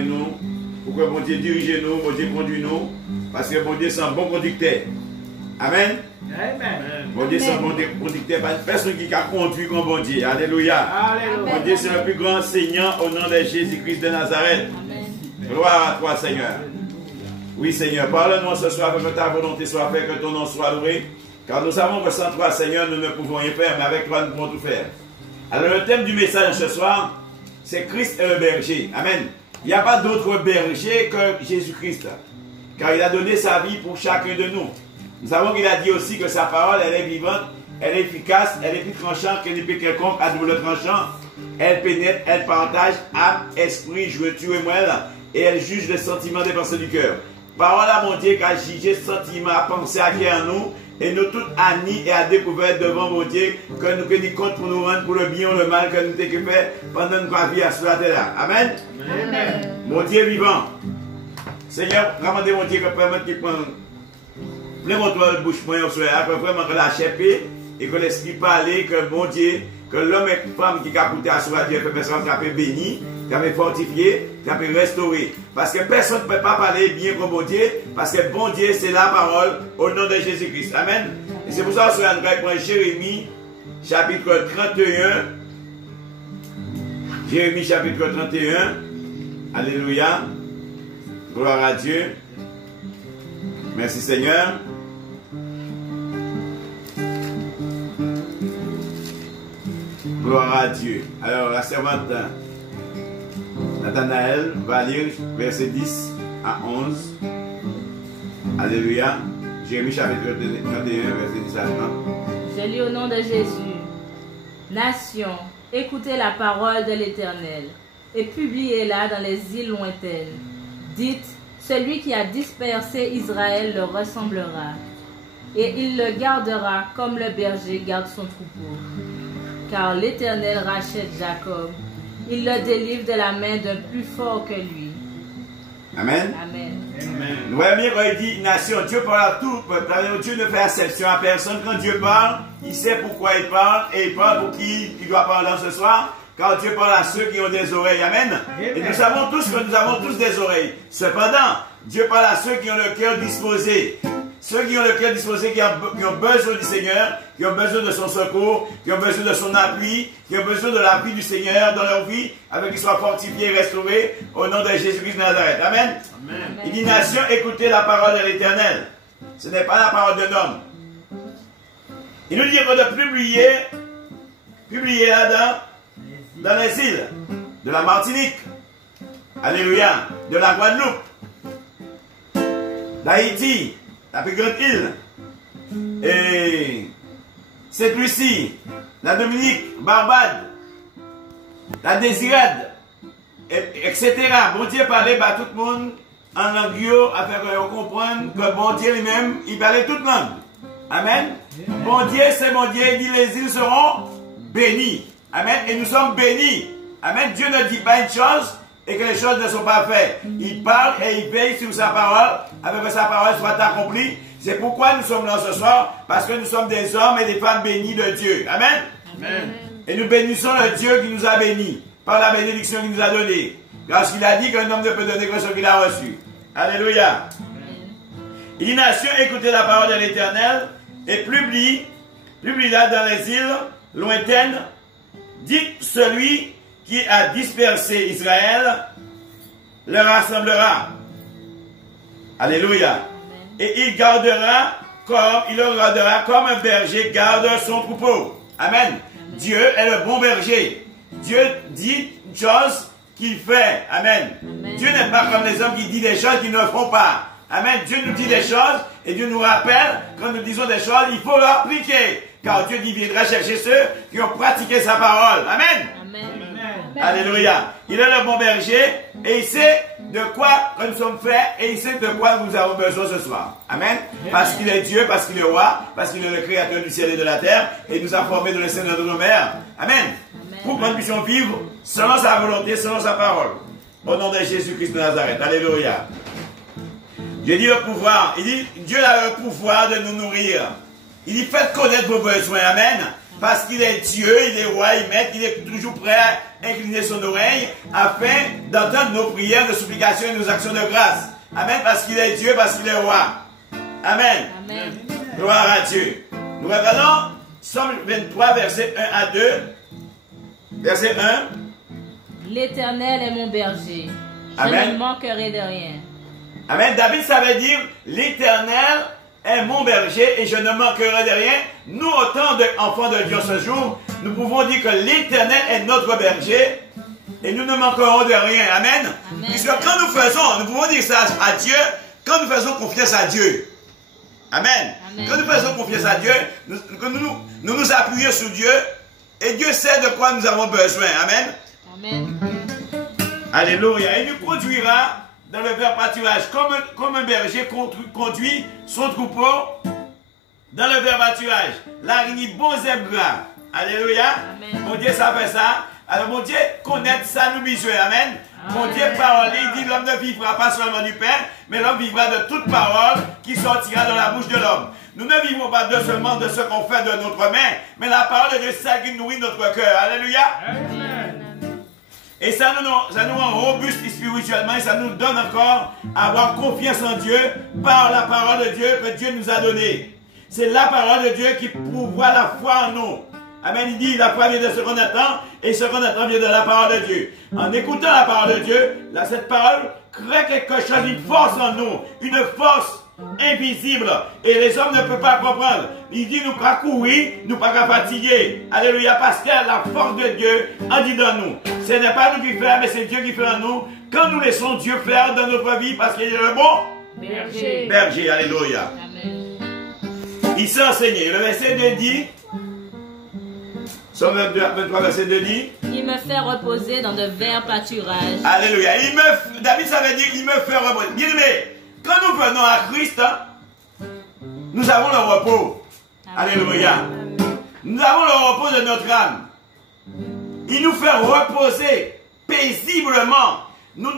avec nous, pour que bon Dieu dirige nous, bon Dieu conduit nous, parce que bon Dieu c'est un bon conducteur. Amen. Amen. Bon Dieu c'est un bon conducteur, pas une personne qui a conduit comme bon Dieu. Alléluia. Alléluia. Bon Dieu c'est le plus grand enseignant au nom de Jésus-Christ de Nazareth. Amen. Gloire à toi Seigneur. Oui Seigneur, parle-nous ce soir que ta volonté soit faite, que ton nom soit loué. Car nous savons que sans toi Seigneur nous ne pouvons rien faire, mais avec toi nous pouvons tout faire. Alors le thème du message ce soir, c'est Christ est le berger. Amen. Il n'y a pas d'autre berger que Jésus-Christ. Car il a donné sa vie pour chacun de nous. Nous savons qu'il a dit aussi que sa parole, elle est vivante, elle est efficace, elle est plus tranchante qu'une épée quelconque à double tranchant. Elle pénètre, elle partage âme, esprit, jointure et moelle, et elle juge les sentiments des pensées du cœur. Parole à mon Dieu qui a jugé sentiments, à penser à qui en nous, et nous tous à nier et à découvrir devant mon Dieu que nous tenons compte pour nous rendre pour le bien ou le mal que nous avons fait pendant notre vie sur la terre. Amen. Amen. Mon Dieu vivant. Seigneur, demandez mon Dieu que permette qu'il prenne plein mon toit de bouche moyen au soleil, que vraiment que la chair et que l'esprit parle, que mon Dieu, que l'homme et la femme qui a coûté à soi Dieu, que personne qui a béni, qui a fortifié, qui a restauré. Parce que personne ne peut pas parler bien comme bon Dieu, parce que bon Dieu, c'est la parole au nom de Jésus-Christ. Amen. Et c'est pour ça que nous allons Jérémie, chapitre 31. Jérémie, chapitre 31. Alléluia. Gloire à Dieu. Merci Seigneur. Gloire à Dieu. Alors la servante Nathanaël va lire verset 10 à 11. Alléluia. Jérémie chapitre 31, verset 10 à 30. Je lis au nom de Jésus. Nation, écoutez la parole de l'Éternel et publiez-la dans les îles lointaines. Dites, celui qui a dispersé Israël le ressemblera, et il le gardera comme le berger garde son troupeau. Car l'Éternel rachète Jacob, il le délivre de la main d'un plus fort que lui. Amen. Amen. Amen. Nous voyons bien quand il dit nation, Dieu parle à tout peuple. Dieu ne fait exception à personne. Quand Dieu parle, il sait pourquoi il parle et il parle pour qui il doit parler ce soir. Car Dieu parle à ceux qui ont des oreilles. Amen. Et nous savons tous que nous avons tous des oreilles. Cependant, Dieu parle à ceux qui ont le cœur disposé. Ceux qui ont le cœur disposé, qui ont besoin du Seigneur, qui ont besoin de son secours, qui ont besoin de son appui, qui ont besoin de l'appui du Seigneur dans leur vie, avec qu'ils soient fortifiés et restaurés au nom de Jésus-Christ de Nazareth. Amen. Amen. Il dit, nation, écoutez la parole de l'Éternel. Ce n'est pas la parole d'un homme. Il nous dit qu'on doit publier là-dedans, dans les îles de la Martinique, alléluia, de la Guadeloupe, d'Haïti, la plus grande île, et Sainte-Lucie, la Dominique, Barbade, la Désirade, etc. Bon Dieu parlait à tout le monde en langue, afin qu'on comprenne que bon Dieu lui-même, il parlait toute langue. Amen. Bon Dieu, c'est mon Dieu, il dit les îles seront bénies. Amen. Et nous sommes bénis. Amen. Dieu ne dit pas une chose et que les choses ne sont pas faites. Il parle et il veille sur sa parole afin que sa parole soit accomplie. C'est pourquoi nous sommes là ce soir, parce que nous sommes des hommes et des femmes bénis de Dieu. Amen. Amen. Et nous bénissons le Dieu qui nous a bénis par la bénédiction qu'il nous a donnée. Parce qu'il a dit qu'un homme ne peut donner que ce qu'il a reçu. Alléluia. Il dit, nation, écoutez la parole de l'Éternel et publie-la dans les îles lointaines. Dites, celui qui a dispersé Israël le rassemblera. Alléluia. Et il le gardera comme un berger garde son troupeau. Amen. Dieu est le bon berger. Dieu dit une chose qu'il fait. Amen. Dieu n'est pas comme les hommes qui disent des choses qu'ils ne font pas. Amen. Dieu nous dit des choses et Dieu nous rappelle, quand nous disons des choses, il faut l'appliquer. Car Dieu dit viendra chercher ceux qui ont pratiqué sa parole. Amen. Amen. Alléluia. Il est le bon berger et il sait de quoi nous sommes faits et il sait de quoi nous avons besoin ce soir. Amen. Parce qu'il est Dieu, parce qu'il est roi, parce qu'il est le créateur du ciel et de la terre et il nous a formés de l'essai de nos mères. Amen. Pour que nous puissions vivre selon sa volonté, selon sa parole. Au nom de Jésus-Christ de Nazareth. Alléluia. Dieu dit le pouvoir. Il dit, Dieu a le pouvoir de nous nourrir. Il dit, faites connaître vos besoins. Amen. parce qu'il est Dieu, il est roi, il maître, il est toujours prêt à incliner son oreille afin d'entendre nos prières, nos supplications et nos actions de grâce. Amen, parce qu'il est Dieu, parce qu'il est roi. Amen. Amen. Gloire à Dieu. Nous regardons Psaume 23, verset 1 à 2. Verset 1. L'Éternel est mon berger. Je Amen. ne manquerai de rien. Amen. David savait dire, l'Éternel est mon berger et je ne manquerai de rien. Nous, autant d'enfants de Dieu ce jour, nous pouvons dire que l'Éternel est notre berger et nous ne manquerons de rien. Amen. Amen. Puisque quand nous faisons, nous pouvons dire ça à Dieu, quand nous faisons confiance à Dieu. Amen. Amen. Quand nous faisons confiance à Dieu, nous appuyons sur Dieu et Dieu sait de quoi nous avons besoin. Amen. Amen. Alléluia. Il nous conduira dans le vert pâturage comme un berger conduit son troupeau dans le vert pâturage. Là, il y a bons herbes gras. Alléluia. Amen. Mon Dieu, ça fait ça. Alors, mon Dieu, connaître ça nous besoin. Amen. Mon Dieu, parole, il dit l'homme ne vivra pas seulement du pain, mais l'homme vivra de toute parole qui sortira de la bouche de l'homme. Nous ne vivons pas seulement de ce qu'on fait de notre main, mais la parole de Dieu, c'est celle qui nourrit notre cœur. Alléluia. Amen. Et ça nous rend robustes spirituellement et ça nous donne encore à avoir confiance en Dieu par la parole de Dieu que Dieu nous a donnée. C'est la parole de Dieu qui pourvoit la foi en nous. Amen. Il dit la foi vient de ce qu'on attend et ce qu'on attend vient de la parole de Dieu. En écoutant la parole de Dieu, cette parole crée quelque chose, une force en nous, une force invisible et les hommes ne peuvent pas comprendre. Il dit nous pas courir, nous pas fatiguer. Alléluia, parce que la force de Dieu en dit dans nous. Ce n'est pas nous qui faisons, mais c'est Dieu qui fait en nous. Quand nous laissons Dieu faire dans notre vie, parce qu'il est le bon Berger. berger. Alléluia. Amen. Il s'est enseigné. Le verset 2 dit, Psaume 23, verset 2 dit, Il me fait reposer dans de verts pâturages. Alléluia. David savait dire qu'il me fait reposer. Bien aimé, quand nous venons à Christ, nous avons le repos. Alléluia. Nous avons le repos de notre âme. Il nous fait reposer paisiblement.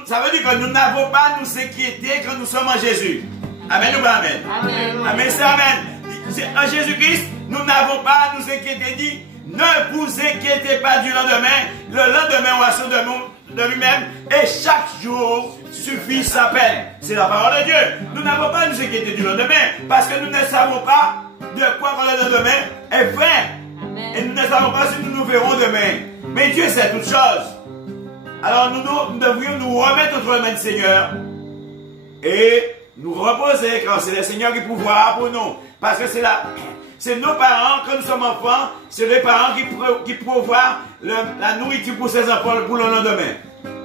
Ça veut dire que nous n'avons pas à nous inquiéter quand nous sommes en Jésus. Amen ou pas amen? Amen. Amen, c'est amen. En Jésus-Christ, nous n'avons pas à nous inquiéter. Il dit, ne vous inquiétez pas du lendemain. Le lendemain aura son de lui-même. Et chaque jour suffit sa peine. C'est la parole de Dieu. Nous n'avons pas à nous inquiéter du lendemain. Parce que nous ne savons pas de quoi le lendemain est fait. Amen. Et nous ne savons pas si nous nous verrons demain. Mais Dieu sait toutes choses. Alors nous devrions nous remettre entre les mains du Seigneur. Et nous reposer quand c'est le Seigneur qui pourvoira pour nous. Parce que c'est nos parents, quand nous sommes enfants, c'est les parents qui pourvoient la nourriture pour ces enfants pour le lendemain.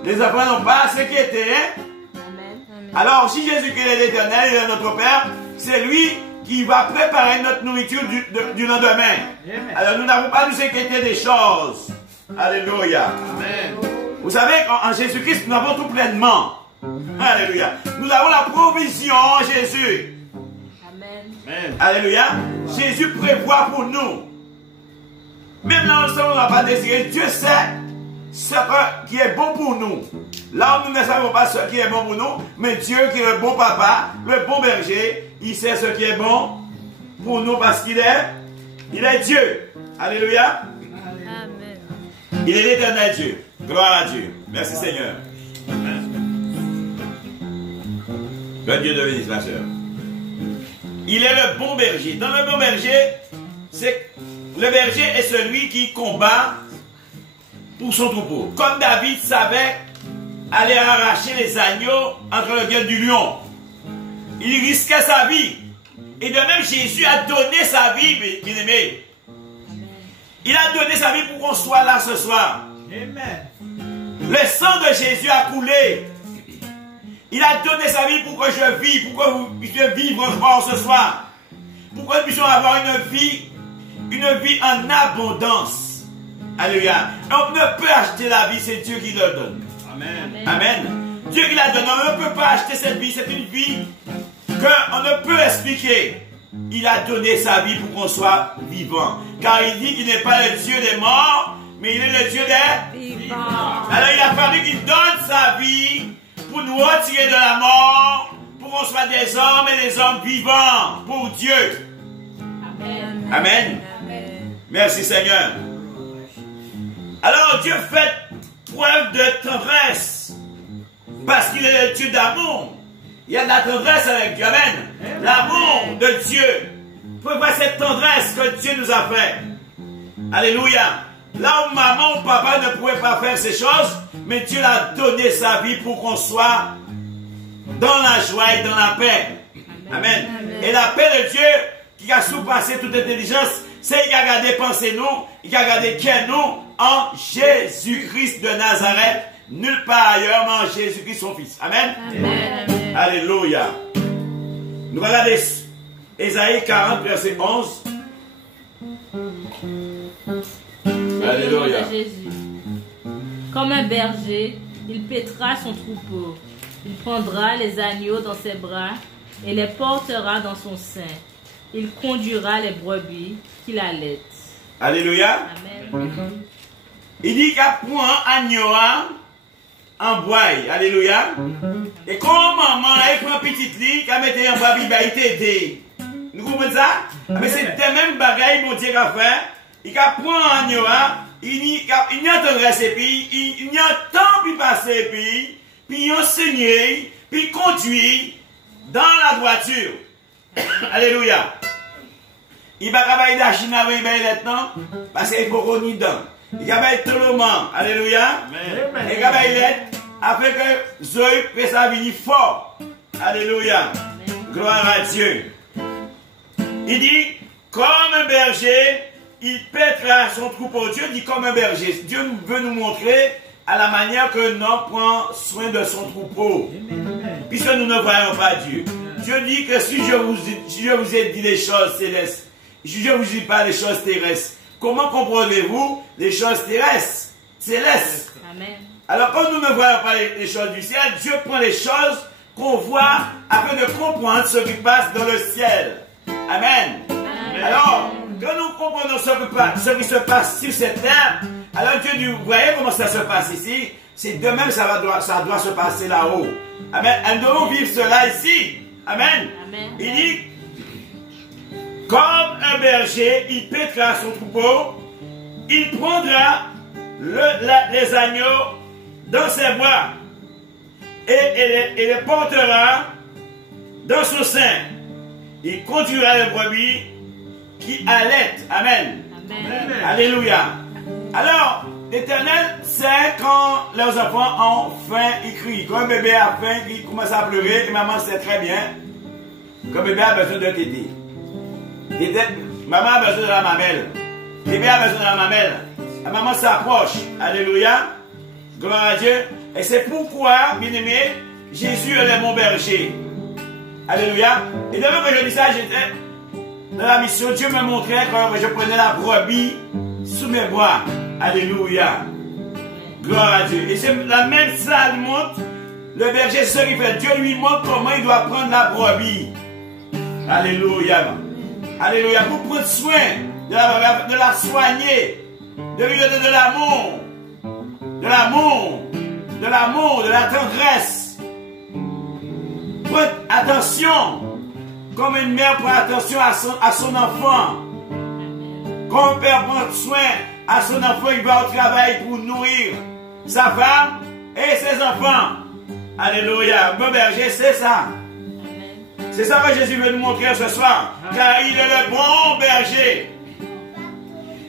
Les enfants n'ont pas à s'inquiéter. Hein? Amen. Alors, si Jésus-Christ est l'Éternel, il est notre Père, c'est lui qui va préparer notre nourriture du lendemain. Amen. Alors, nous n'avons pas à nous inquiéter des choses. Alléluia. Amen. Vous savez qu'en Jésus-Christ, nous avons tout pleinement. Alléluia. Nous avons la provision en Jésus. Amen. Amen. Alléluia. Jésus prévoit pour nous. Même là, on n'a pas désiré. Dieu sait ce qui est bon pour nous. Là, nous ne savons pas ce qui est bon pour nous. Mais Dieu qui est le bon papa, le bon berger, il sait ce qui est bon pour nous parce qu'il est Dieu. Alléluia. Amen. Il est l'éternel Dieu. Gloire à Dieu. Merci Seigneur. Que Dieu te bénisse, ma soeur. Il est le bon berger. Dans le bon berger, le berger est celui qui combat pour son troupeau. Comme David savait aller arracher les agneaux entre le gueule du lion. Il risquait sa vie. Et de même, Jésus a donné sa vie, bien aimé. Il a donné sa vie pour qu'on soit là ce soir. Amen. Le sang de Jésus a coulé. Il a donné sa vie pour que je vive, pour que vous puissiez vivre encore ce soir. Pour que nous puissions avoir une vie en abondance. Alléluia. On ne peut acheter la vie, c'est Dieu qui le donne. Amen. Amen. Dieu qui la donne, on ne peut pas acheter cette vie, c'est une vie qu'on ne peut expliquer. Il a donné sa vie pour qu'on soit vivant. Car il dit qu'il n'est pas le Dieu des morts, mais il est le Dieu des vivants. Alors il a fallu qu'il donne sa vie pour nous retirer de la mort, pour qu'on soit des hommes et des hommes vivants pour Dieu. Amen. Amen. Amen. Merci Seigneur. Alors Dieu fait preuve de tendresse parce qu'il est le Dieu d'amour. Il y a de la tendresse avec Dieu. Amen. L'amour de Dieu. Vous pouvez voir cette tendresse que Dieu nous a fait. Alléluia. Là où maman ou papa ne pouvaient pas faire ces choses, mais Dieu a donné sa vie pour qu'on soit dans la joie et dans la paix. Amen. Et la paix de Dieu qui a surpassé toute intelligence, c'est qu'il a gardé penser nous, il a gardé qui est nous en Jésus-Christ de Nazareth, nulle part ailleurs, mais en Jésus-Christ son Fils. Amen. Amen. Alléluia. Nous regardons Ésaïe 40, verset 11. Alléluia. Jésus. Comme un berger, il paîtra son troupeau. Il prendra les agneaux dans ses bras et les portera dans son sein. Il conduira les brebis qu'il allait. Alléluia. Amen. Il dit qu'il prend un agneau en bois. Alléluia. Et comme maman, il prend un petit lit, il met en bois, il t'aider. Nous comprenons ça? Mais c'est des mêmes bagailles, mon Dieu, qu'a fait. Il prend un agneau, il n'y a tendresse, puis il n'y a temps puis passer, puis il enseigne, puis il conduit dans la voiture. Alléluia. Il va travailler d'achine avec maintenant, parce qu'il faut qu'on y donne. Il va travailler tout le monde. Alléluia. Il va travailler afin que Zoé puisse venir fort. Alléluia. Gloire à Dieu. Il dit, comme un berger, il paîtra son troupeau. Dieu dit comme un berger. Dieu veut nous montrer à la manière que l'homme prend soin de son troupeau. Puisque nous ne voyons pas Dieu. Dieu dit que si je vous ai dit les choses célestes, si je ne vous dis pas les choses terrestres, comment comprenez-vous les choses terrestres, célestes? Amen. Alors quand nous ne voyons pas les choses du ciel, Dieu prend les choses qu'on voit afin de comprendre ce qui passe dans le ciel. Amen. Amen. Alors, quand nous comprenons ce qui se passe sur cette terre, alors Dieu dit, vous voyez comment ça se passe ici? C'est de même ça doit se passer là-haut. Amen. Nous devons vivre cela ici. Amen. Amen. Il dit, comme un berger, il paîtra son troupeau, il prendra les agneaux dans ses bras et les portera dans son sein. Il conduira les brebis qui allaitent. Amen. Amen. Alléluia. Alors, l'Éternel sait quand leurs enfants ont faim, ils crient. Quand un bébé a faim, il commence à pleurer, et maman sait très bien que le bébé a besoin de tété. Maman a besoin de la mamelle. Bébé a besoin de la mamelle. La maman s'approche. Alléluia. Gloire à Dieu. Et c'est pourquoi, bien aimé, Jésus est mon berger. Alléluia. Et depuis que je dis ça, j'étais dans la mission. Dieu me montrait que je prenais la brebis sous mes bras. Alléluia. Gloire à Dieu. Et c'est la même ça lui montre. Le berger, c'est ce qu'il fait. Dieu lui montre comment il doit prendre la brebis. Alléluia. Alléluia. Pour prendre soin de la soigner. De lui donner de l'amour. De l'amour. De l'amour. De la tendresse. Prendre attention. Comme une mère prend attention à son enfant. Comme un père prend soin à son enfant, il va au travail pour nourrir sa femme et ses enfants. Alléluia. Mon berger, c'est ça. C'est ça que Jésus veut nous montrer ce soir. Car il est le bon berger.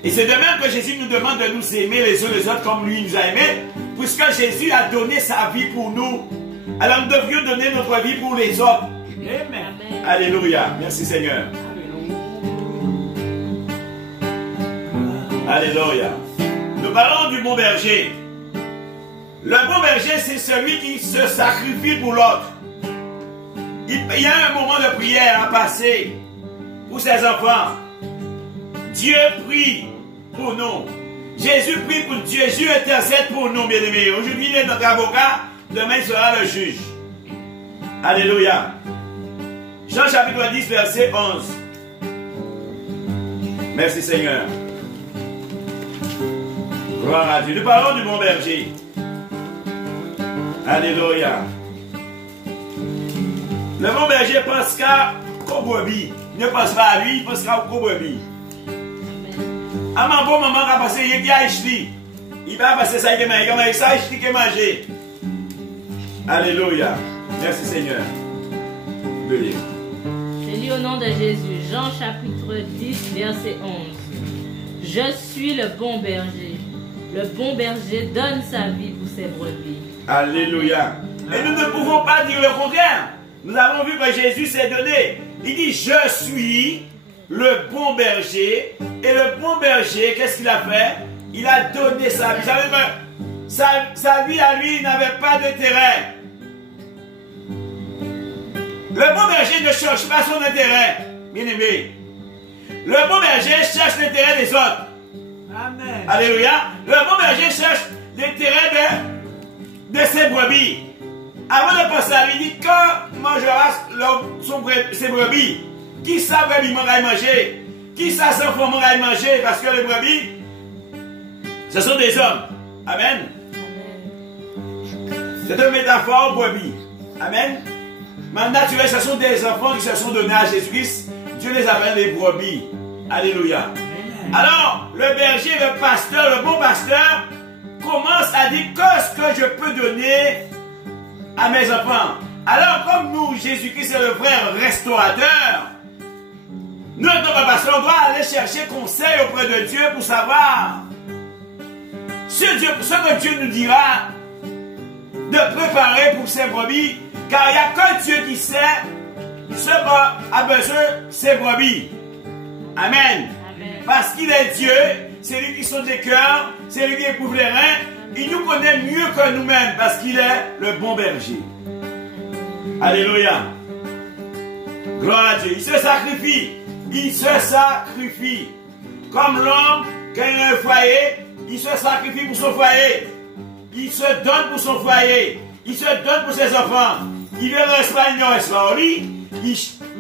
Et c'est de même que Jésus nous demande de nous aimer les uns les autres comme lui nous a aimés. Puisque Jésus a donné sa vie pour nous. Alors nous devrions donner notre vie pour les autres. Amen. Alléluia. Merci Seigneur. Alléluia. Nous parlons du bon berger. Le bon berger, c'est celui qui se sacrifie pour l'autre. Il y a un moment de prière à passer pour ses enfants. Dieu prie pour nous. Jésus prie pour Dieu. Jésus intercède pour nous, bien-aimés. Aujourd'hui, il est notre avocat. Demain, il sera le juge. Alléluia. Jean chapitre 10, verset 11. Merci Seigneur. Gloire à Dieu. Nous parlons du bon berger. Alléluia. Le bon berger pensera qu'au brebis. Il ne pense pas à lui, il pensera qu'au brebis. À ma bon maman qui a passé, il y a Ishli. Il va passer ça, il va ça, Ishli qui a mangé. Alléluia. Merci Seigneur. De lire. Je lis au nom de Jésus, Jean chapitre 10, verset 11. Je suis le bon berger. Le bon berger donne sa vie pour ses brebis. Alléluia. Et nous ne pouvons pas dire le contraire. Nous avons vu que Jésus s'est donné. Il dit, je suis le bon berger. Et le bon berger, qu'est-ce qu'il a fait? Il a donné sa vie. Vous savez que sa vie à lui n'avait pas d'intérêt. Le bon berger ne cherche pas son intérêt, bien aimé. Le bon berger cherche l'intérêt des autres. Amen. Alléluia. Le bon berger cherche l'intérêt de ses brebis. Avant de passer à lui, il dit, quand mangera ses brebis, qui ça brebis m'aura manger? Qui ça s'en fout m'aura manger? Parce que les brebis, ce sont des hommes. Amen. C'est une métaphore brebis. Amen. Maintenant, tu vois, ce sont des enfants qui se sont donnés à Jésus-Christ. Dieu les appelle les brebis. Alléluia. Alors, le berger, le pasteur, le bon pasteur, commence à dire qu'est-ce que je peux donner à mes enfants. Alors, comme nous, Jésus-Christ est le vrai restaurateur, nous, en tant que pasteur, on doit aller chercher conseil auprès de Dieu pour savoir ce que Dieu nous dira de préparer pour ses brebis. Car il n'y a qu'un Dieu qui sait ce qu'a besoin ses brebis. Amen. Amen. Parce qu'il est Dieu, c'est lui qui sonde les cœurs, c'est lui qui éprouve les reins. Il nous connaît mieux que nous-mêmes parce qu'il est le bon berger. Alléluia. Gloire à Dieu. Il se sacrifie. Il se sacrifie. Comme l'homme, quand il a un foyer, il se sacrifie pour son foyer. Il se donne pour son foyer. Il se donne pour ses enfants. Il vient de l'Espagne, il reste au lit.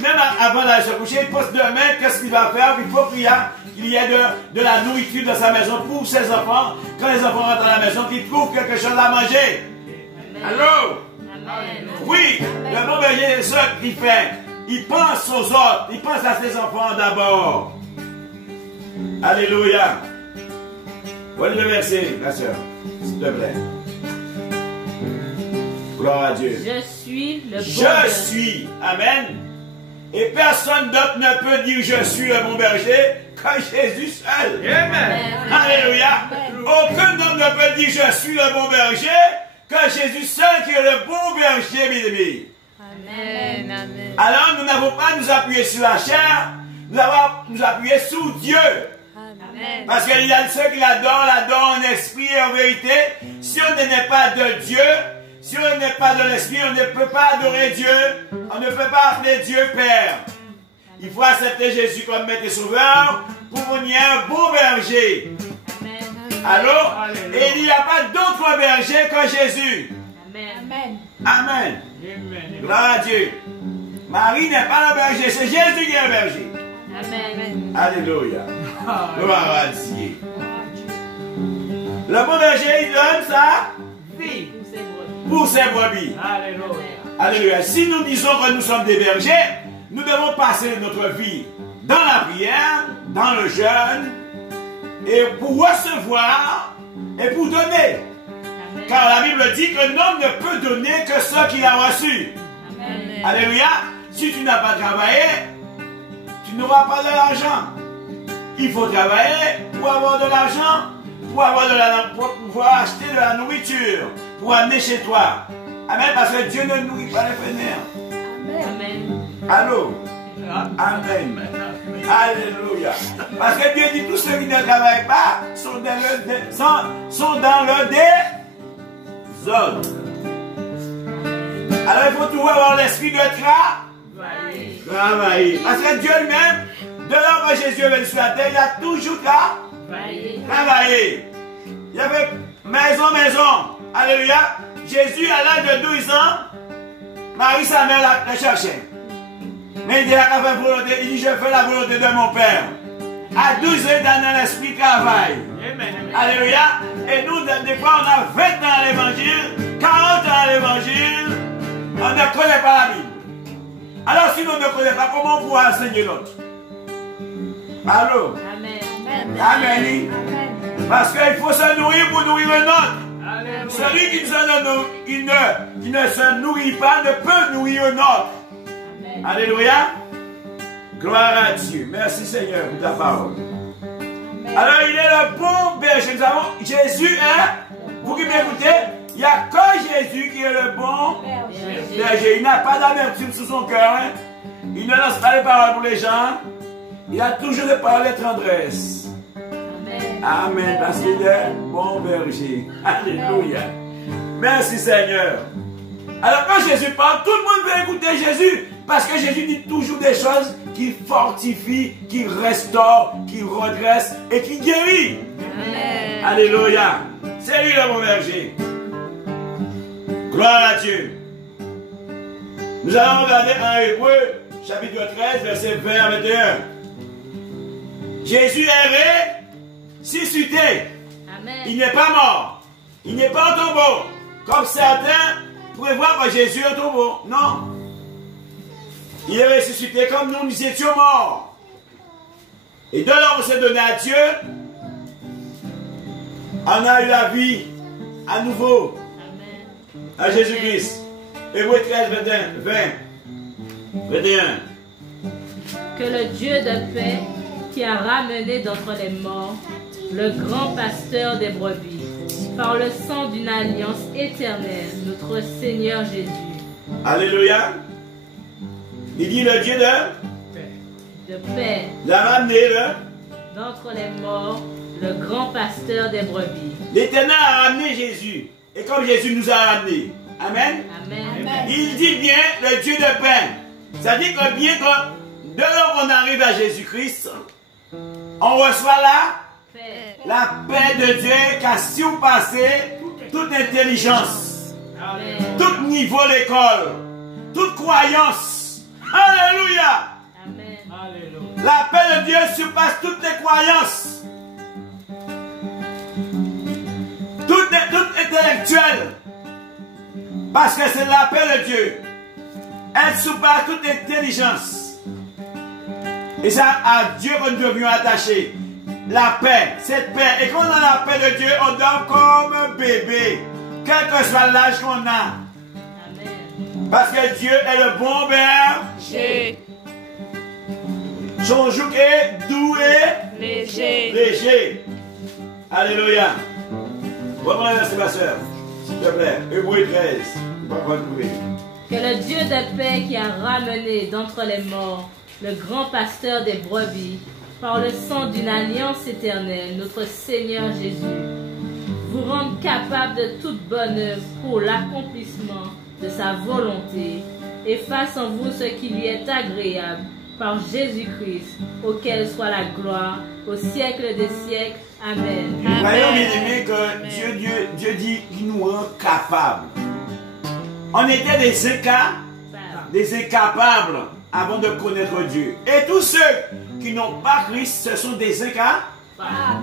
Même avant d'aller se coucher, il pense demain qu'est-ce qu'il va faire. Il faut qu'il y ait de la nourriture dans sa maison pour ses enfants. Quand les enfants rentrent à la maison, qu'ils trouvent quelque chose à manger. Amen. Allô? Amen. Oui, le bon berger est ce qu'il fait. Il pense aux autres. Il pense à ses enfants d'abord. Alléluia. Voilà le verset, ma soeur, s'il te plaît. Gloire à Dieu. Je suis le bon Je berger. suis. Amen. Et personne d'autre ne peut dire je suis le bon berger que Jésus seul. Amen. Alléluia. Aucun homme ne peut dire je suis le bon berger que Jésus seul qui est le bon berger, bien aimé. Amen. Amen. Alors nous n'avons pas à nous appuyer sur la chair, nous avons à nous appuyer sur Dieu. Amen. Parce qu'il y a ceux qui l'adorent en esprit et en vérité. Si on n'est pas de Dieu, si on n'est pas de l'esprit, on ne peut pas adorer Dieu. On ne peut pas appeler Dieu Père. Il faut accepter Jésus comme maître et sauveur pour qu'on y ait un bon berger. Amen. Allô? Et il n'y a pas d'autre berger que Jésus. Amen. Amen. Amen. Gloire à Dieu. Marie n'est pas le berger, c'est Jésus qui est le berger. Amen. Alléluia. Gloire à Dieu. Le bon berger, il donne ça Vie. pour ses brebis. Alléluia. Alléluia. Si nous disons que nous sommes des bergers, nous devons passer notre vie dans la prière, dans le jeûne, et pour recevoir et pour donner. Amen. Car la Bible dit que l'homme ne peut donner que ce qu'il a reçu. Amen. Alléluia. Si tu n'as pas travaillé, tu n'auras pas de l'argent. Il faut travailler pour avoir de l'argent, pour pouvoir acheter de la nourriture, pour amener chez toi. Amen. Parce que Dieu ne nourrit pas les fainéants. Amen. Allô? Amen. Alléluia. Parce que Dieu dit tous ceux qui ne travaillent pas sont dans le désordre. Alors il faut toujours avoir l'esprit de travailler. Parce que Dieu lui-même, de l'heure que Jésus est venu sur la terre, il a toujours travaillé. Il y avait maison. Alléluia. Jésus, à l'âge de 12 ans, Marie, sa mère, la cherchait. Mais il dit, il dit, je fais la volonté de mon Père. À 12 ans, dans l'esprit travail. Alléluia. Et nous, des fois, on a 20 ans à l'évangile, 40 ans à l'évangile, on ne connaît pas la Bible. Alors, si nous ne connaissons pas, comment on pourra enseigner l'autre? Allô? Amen. Amen. Parce qu'il faut se nourrir pour nourrir un autre. Alléluia. Celui qui ne se nourrit pas ne peut nourrir un autre. Alléluia. Gloire à Dieu. Merci Seigneur pour ta parole. Alors il est le bon berger. Nous avons Jésus est, vous qui m'écoutez, il n'y a que Jésus qui est le bon berger. Il n'a pas d'amertume sous son cœur. Hein? Il ne lance pas les paroles pour les gens. Il a toujours des paroles de tendresse. Amen. Parce qu'il est bon berger. Alléluia. Merci Seigneur. Alors quand Jésus parle, tout le monde veut écouter Jésus. Parce que Jésus dit toujours des choses qui fortifient, qui restaurent, qui redressent et qui guérit. Amen. Alléluia. C'est lui le bon berger. Gloire à Dieu. Nous allons regarder en Hébreu, chapitre 13, verset 20 à 21. Jésus est ressuscité. Amen. Il n'est pas mort. Il n'est pas au tombeau. Comme certains pourraient voir que Jésus est au tombeau. Non. Il est ressuscité comme nous étions morts. Et de là, on s'est donné à Dieu. On a eu la vie à nouveau. Amen. À Jésus-Christ. Hébreu 13, 21. Que le Dieu de paix, qui a ramené d'entre les morts le grand pasteur des brebis, par le sang d'une alliance éternelle, notre Seigneur Jésus. Alléluia. Il dit le Dieu de paix, l'a ramené d'entre les morts, le grand pasteur des brebis. L'Éternel a ramené Jésus. Et comme Jésus nous a ramenés. Amen. Amen. Il dit bien le Dieu de paix. Ça dit que bien que de là qu'on arrive à Jésus-Christ, on reçoit la paix de Dieu qui a surpassé toute intelligence, Amen. tout niveau d'école, toute croyance. Alléluia. Amen. Alléluia. La paix de Dieu surpasse toutes les croyances. Toute intellectuelle. Parce que c'est la paix de Dieu. Elle surpasse toute intelligence. Et c'est à Dieu que nous devions attacher. La paix, cette paix. Et quand on a la paix de Dieu, on dort comme un bébé. Quel que soit l'âge qu'on a. Amen. Parce que Dieu est le bon berger. Son joug est doux et léger. Alléluia. Reprends la ma soeur. S'il te plaît. Hébreu 13. Que le Dieu de paix qui a ramené d'entre les morts le grand pasteur des brebis, par le sang d'une alliance éternelle, notre Seigneur Jésus, vous rende capable de toute bonne œuvre pour l'accomplissement de sa volonté, et fasse en vous ce qui lui est agréable, par Jésus-Christ, auquel soit la gloire au siècle des siècles. Amen. Nous voyons bien aimé que Dieu dit qu'il nous rend capables. On était des incapables avant de connaître Dieu. Et tous ceux qui n'ont pas Christ, ce sont des incapables.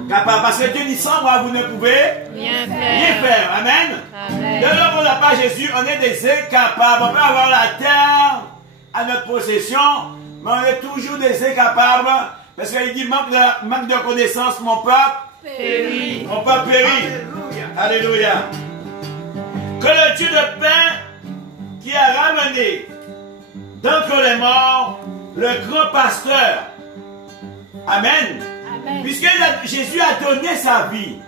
Parce que Dieu dit sans moi, vous ne pouvez rien faire. Amen. Amen. De là qu'on n'a pas Jésus, on est des incapables. On peut avoir la terre à notre possession, mais on est toujours des incapables. Parce qu'il dit manque de connaissance, mon peuple périt. Mon peuple périt. Alléluia. Que le Dieu de paix qui a ramené d'entre les morts le grand pasteur. Amen. Amen. Puisque Jésus a donné sa vie.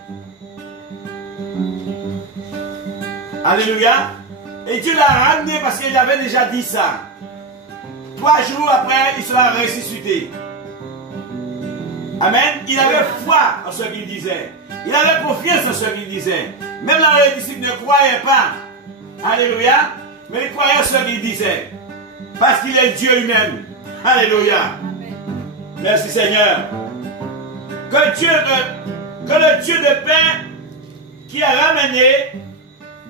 Alléluia. Et Dieu l'a ramené parce qu'il avait déjà dit ça. 3 jours après, il sera ressuscité. Amen. Il avait foi en ce qu'il disait. Il avait confiance en ce qu'il disait. Même là, les disciples ne croyaient pas. Alléluia. Mais ils croyaient en ce qu'il disait. Parce qu'il est Dieu lui-même. Alléluia. Merci Seigneur. Que le Dieu de paix qui a ramené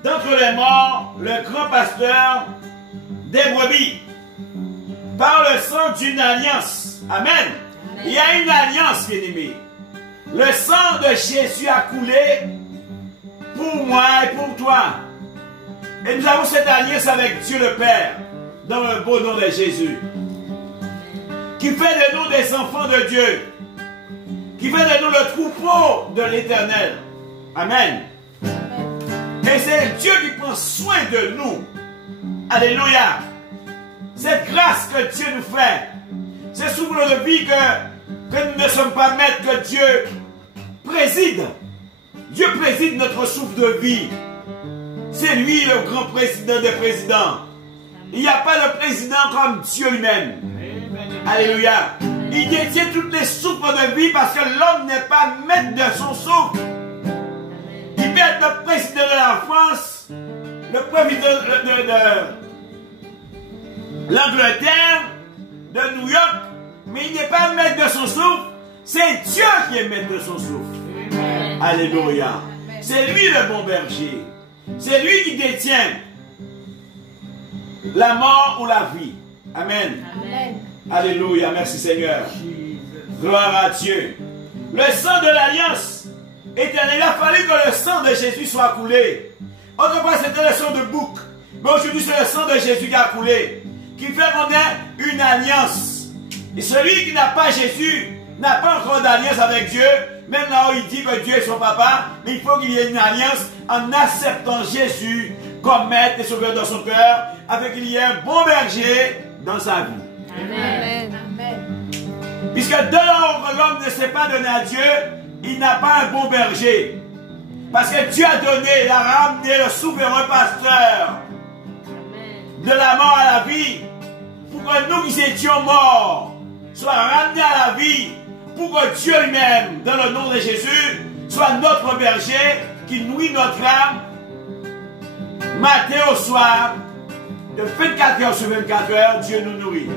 d'entre les morts le grand pasteur des brebis par le sang d'une alliance. Amen. Il y a une alliance, bien-aimé. Le sang de Jésus a coulé pour moi et pour toi. Et nous avons cette alliance avec Dieu le Père dans le beau nom de Jésus, qui fait de nous des enfants de Dieu. qui fait de nous le troupeau de l'Éternel. Amen. Et c'est Dieu qui prend soin de nous. Alléluia. Cette grâce que Dieu nous fait, c'est souffle de vie que nous ne sommes pas maîtres, que Dieu préside. Dieu préside notre souffle de vie. C'est lui le grand président des présidents. Il n'y a pas de président comme Dieu lui-même. Alléluia. Il détient toutes les souffles de vie parce que l'homme n'est pas maître de son souffle. Il peut être le président de la France, le président de l'Angleterre, de New York, mais il n'est pas maître de son souffle. C'est Dieu qui est maître de son souffle. Alléluia. C'est lui le bon berger. C'est lui qui détient la mort ou la vie. Amen. Amen. Alléluia. Merci Seigneur. Gloire à Dieu. Le sang de l'alliance éternelle. Il a fallu que le sang de Jésus soit coulé. Autrefois c'était le sang de bouc. Mais aujourd'hui c'est le sang de Jésus qui a coulé. Qui fait qu'on ait une alliance. Et celui qui n'a pas Jésus n'a pas encore d'alliance avec Dieu. Même là où il dit que Dieu est son papa, mais il faut qu'il y ait une alliance en acceptant Jésus comme maître et sauveur dans son cœur, afin qu'il y ait un bon berger dans sa vie. Amen. Puisque de l'or que l'homme ne s'est pas donné à Dieu, il n'a pas un bon berger. Parce que Dieu a donné, il a ramené le souverain pasteur de la mort à la vie, pour que nous qui étions morts soient ramenés à la vie, pour que Dieu lui-même, dans le nom de Jésus, soit notre berger qui nourrit notre âme matin au soir, de 24 heures sur 24 heures, Dieu nous nourrit.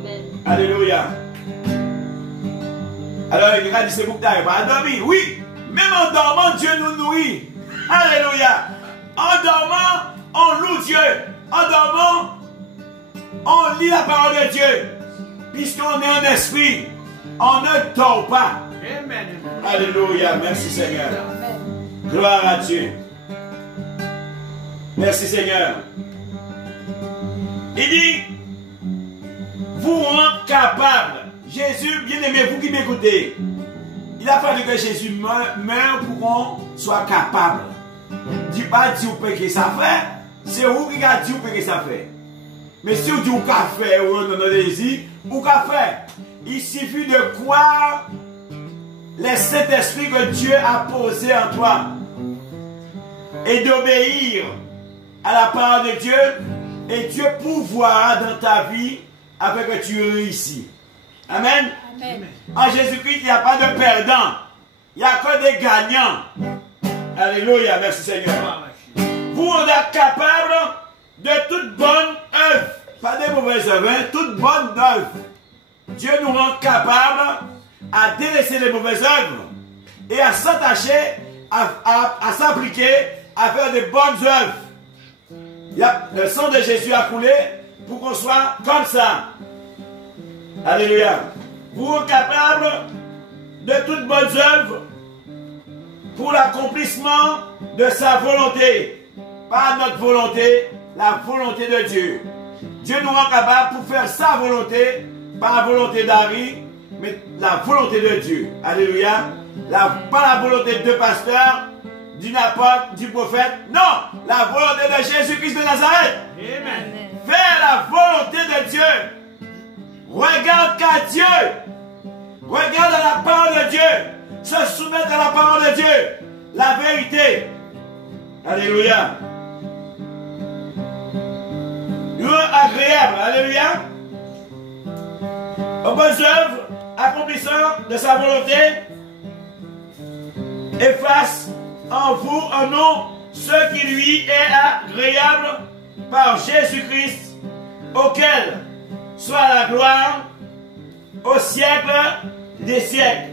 Amen. Alléluia. Alors il a dit, c'est vous qui n'arrivez pas à dormir. Oui, même en dormant, Dieu nous nourrit. Alléluia. En dormant, on loue Dieu. En dormant, on lit la parole de Dieu. Puisqu'on est en esprit, on ne dort pas. Amen. Alléluia. Merci Seigneur. Gloire à Dieu. Merci Seigneur. Il dit, vous rend capable. Jésus, bien aimé, vous qui m'écoutez, il a fallu que Jésus meure pour qu'on soit capable. Dis pas dire que ça fait, c'est vous qui a dit que ça fait. Mais si vous dites qu'à faire, ou non, ou qu'à faire, il suffit de croire les Saint-Esprit que Dieu a posé en toi et d'obéir à la parole de Dieu, et Dieu pourvoira dans ta vie afin que tu réussis. Amen. Amen. En Jésus-Christ, il n'y a pas de perdants. Il n'y a que des gagnants. Alléluia. Merci Seigneur. Vous êtes capable de toute bonne œuvre. Pas des mauvaises œuvres, hein? Toute bonne œuvre. Dieu nous rend capables à délaisser les mauvaises œuvres et à s'attacher, à s'appliquer, à faire des bonnes œuvres. Le sang de Jésus a coulé pour qu'on soit comme ça. Alléluia. Vous êtes capables de toutes bonnes œuvres pour l'accomplissement de sa volonté. Pas notre volonté, la volonté de Dieu. Dieu nous rend capables pour faire sa volonté, pas la volonté d'Harry, mais la volonté de Dieu. Alléluia. Pas la volonté de pasteurs, d'une apôtre, du prophète. Non, la volonté de Jésus-Christ de Nazareth. Amen. Faire la volonté de Dieu. Regarde qu'à Dieu. Regarde à la parole de Dieu. Se soumettre à la parole de Dieu. La vérité. Alléluia. Agréable. Alléluia. Aux bonnes œuvres, accomplissant de sa volonté, efface en vous, en nous, ce qui lui est agréable par Jésus-Christ, auquel soit la gloire au siècle des siècles.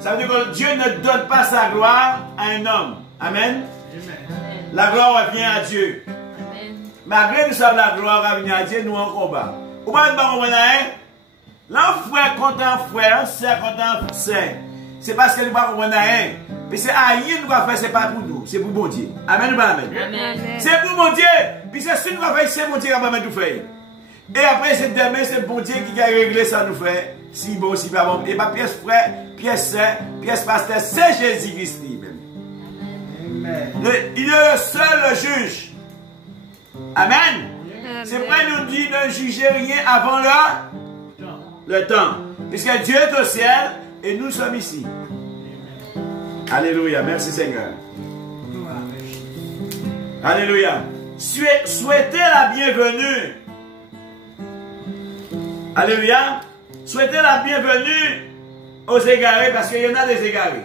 Ça veut dire que Dieu ne donne pas sa gloire à un homme. Amen. Amen. La gloire revient à Dieu. Amen. Malgré nous savons la gloire revient à Dieu, nous en combat. Vous ne pouvez pas comprendre, hein? L'un frère contre frère, c'est contre c'est. C'est parce que nous ne pouvons pas comprendre, hein? Puis c'est à rien nous faire, c'est pas pour nous, c'est pour bon Dieu. Amen ou pas amen? Amen. C'est pour mon Dieu. Puis c'est ce que nous avons fait, c'est mon Dieu qui va tout faire. Et après, c'est demain, c'est bon Dieu qui a réglé ça nous fait. Si bon, si pas bon. Et pas pièce frère, pièce saint, pièce pasteur, c'est Jésus-Christ lui-même. Il est le seul juge. Amen. C'est pourquoi il nous dit ne jugez rien avant le temps. Puisque Dieu est au ciel et nous sommes ici. Alléluia. Merci Seigneur. Alléluia. Souhaitez la bienvenue. Alléluia. Souhaitez la bienvenue aux égarés parce qu'il y en a des égarés.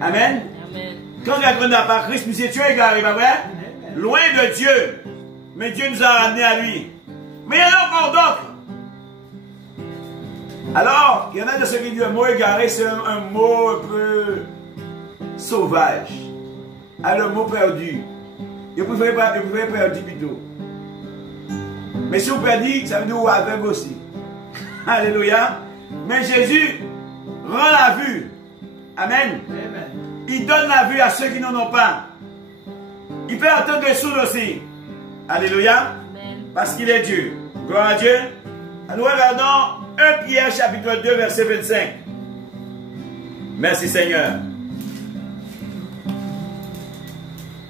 Amen. Amen. Quand on n'a pas Christ, nous étions égarés, pas vrai? Loin de Dieu. Mais Dieu nous a ramenés à lui. Mais il y en a encore d'autres. Alors, il y en a de ceux qui disent le mot égaré, c'est un mot un peu sauvage. Ah, le mot perdu. Il préfère perdu plutôt. Mais si vous perdez, ça veut dire aveugle aussi. Alléluia. Mais Jésus rend la vue. Amen. Il donne la vue à ceux qui n'en ont pas. Il fait entendre les sourds aussi. Alléluia. Amen. Parce qu'il est Dieu. Gloire à Dieu. Nous regardons 1 Pierre chapitre 2 verset 25. Merci Seigneur.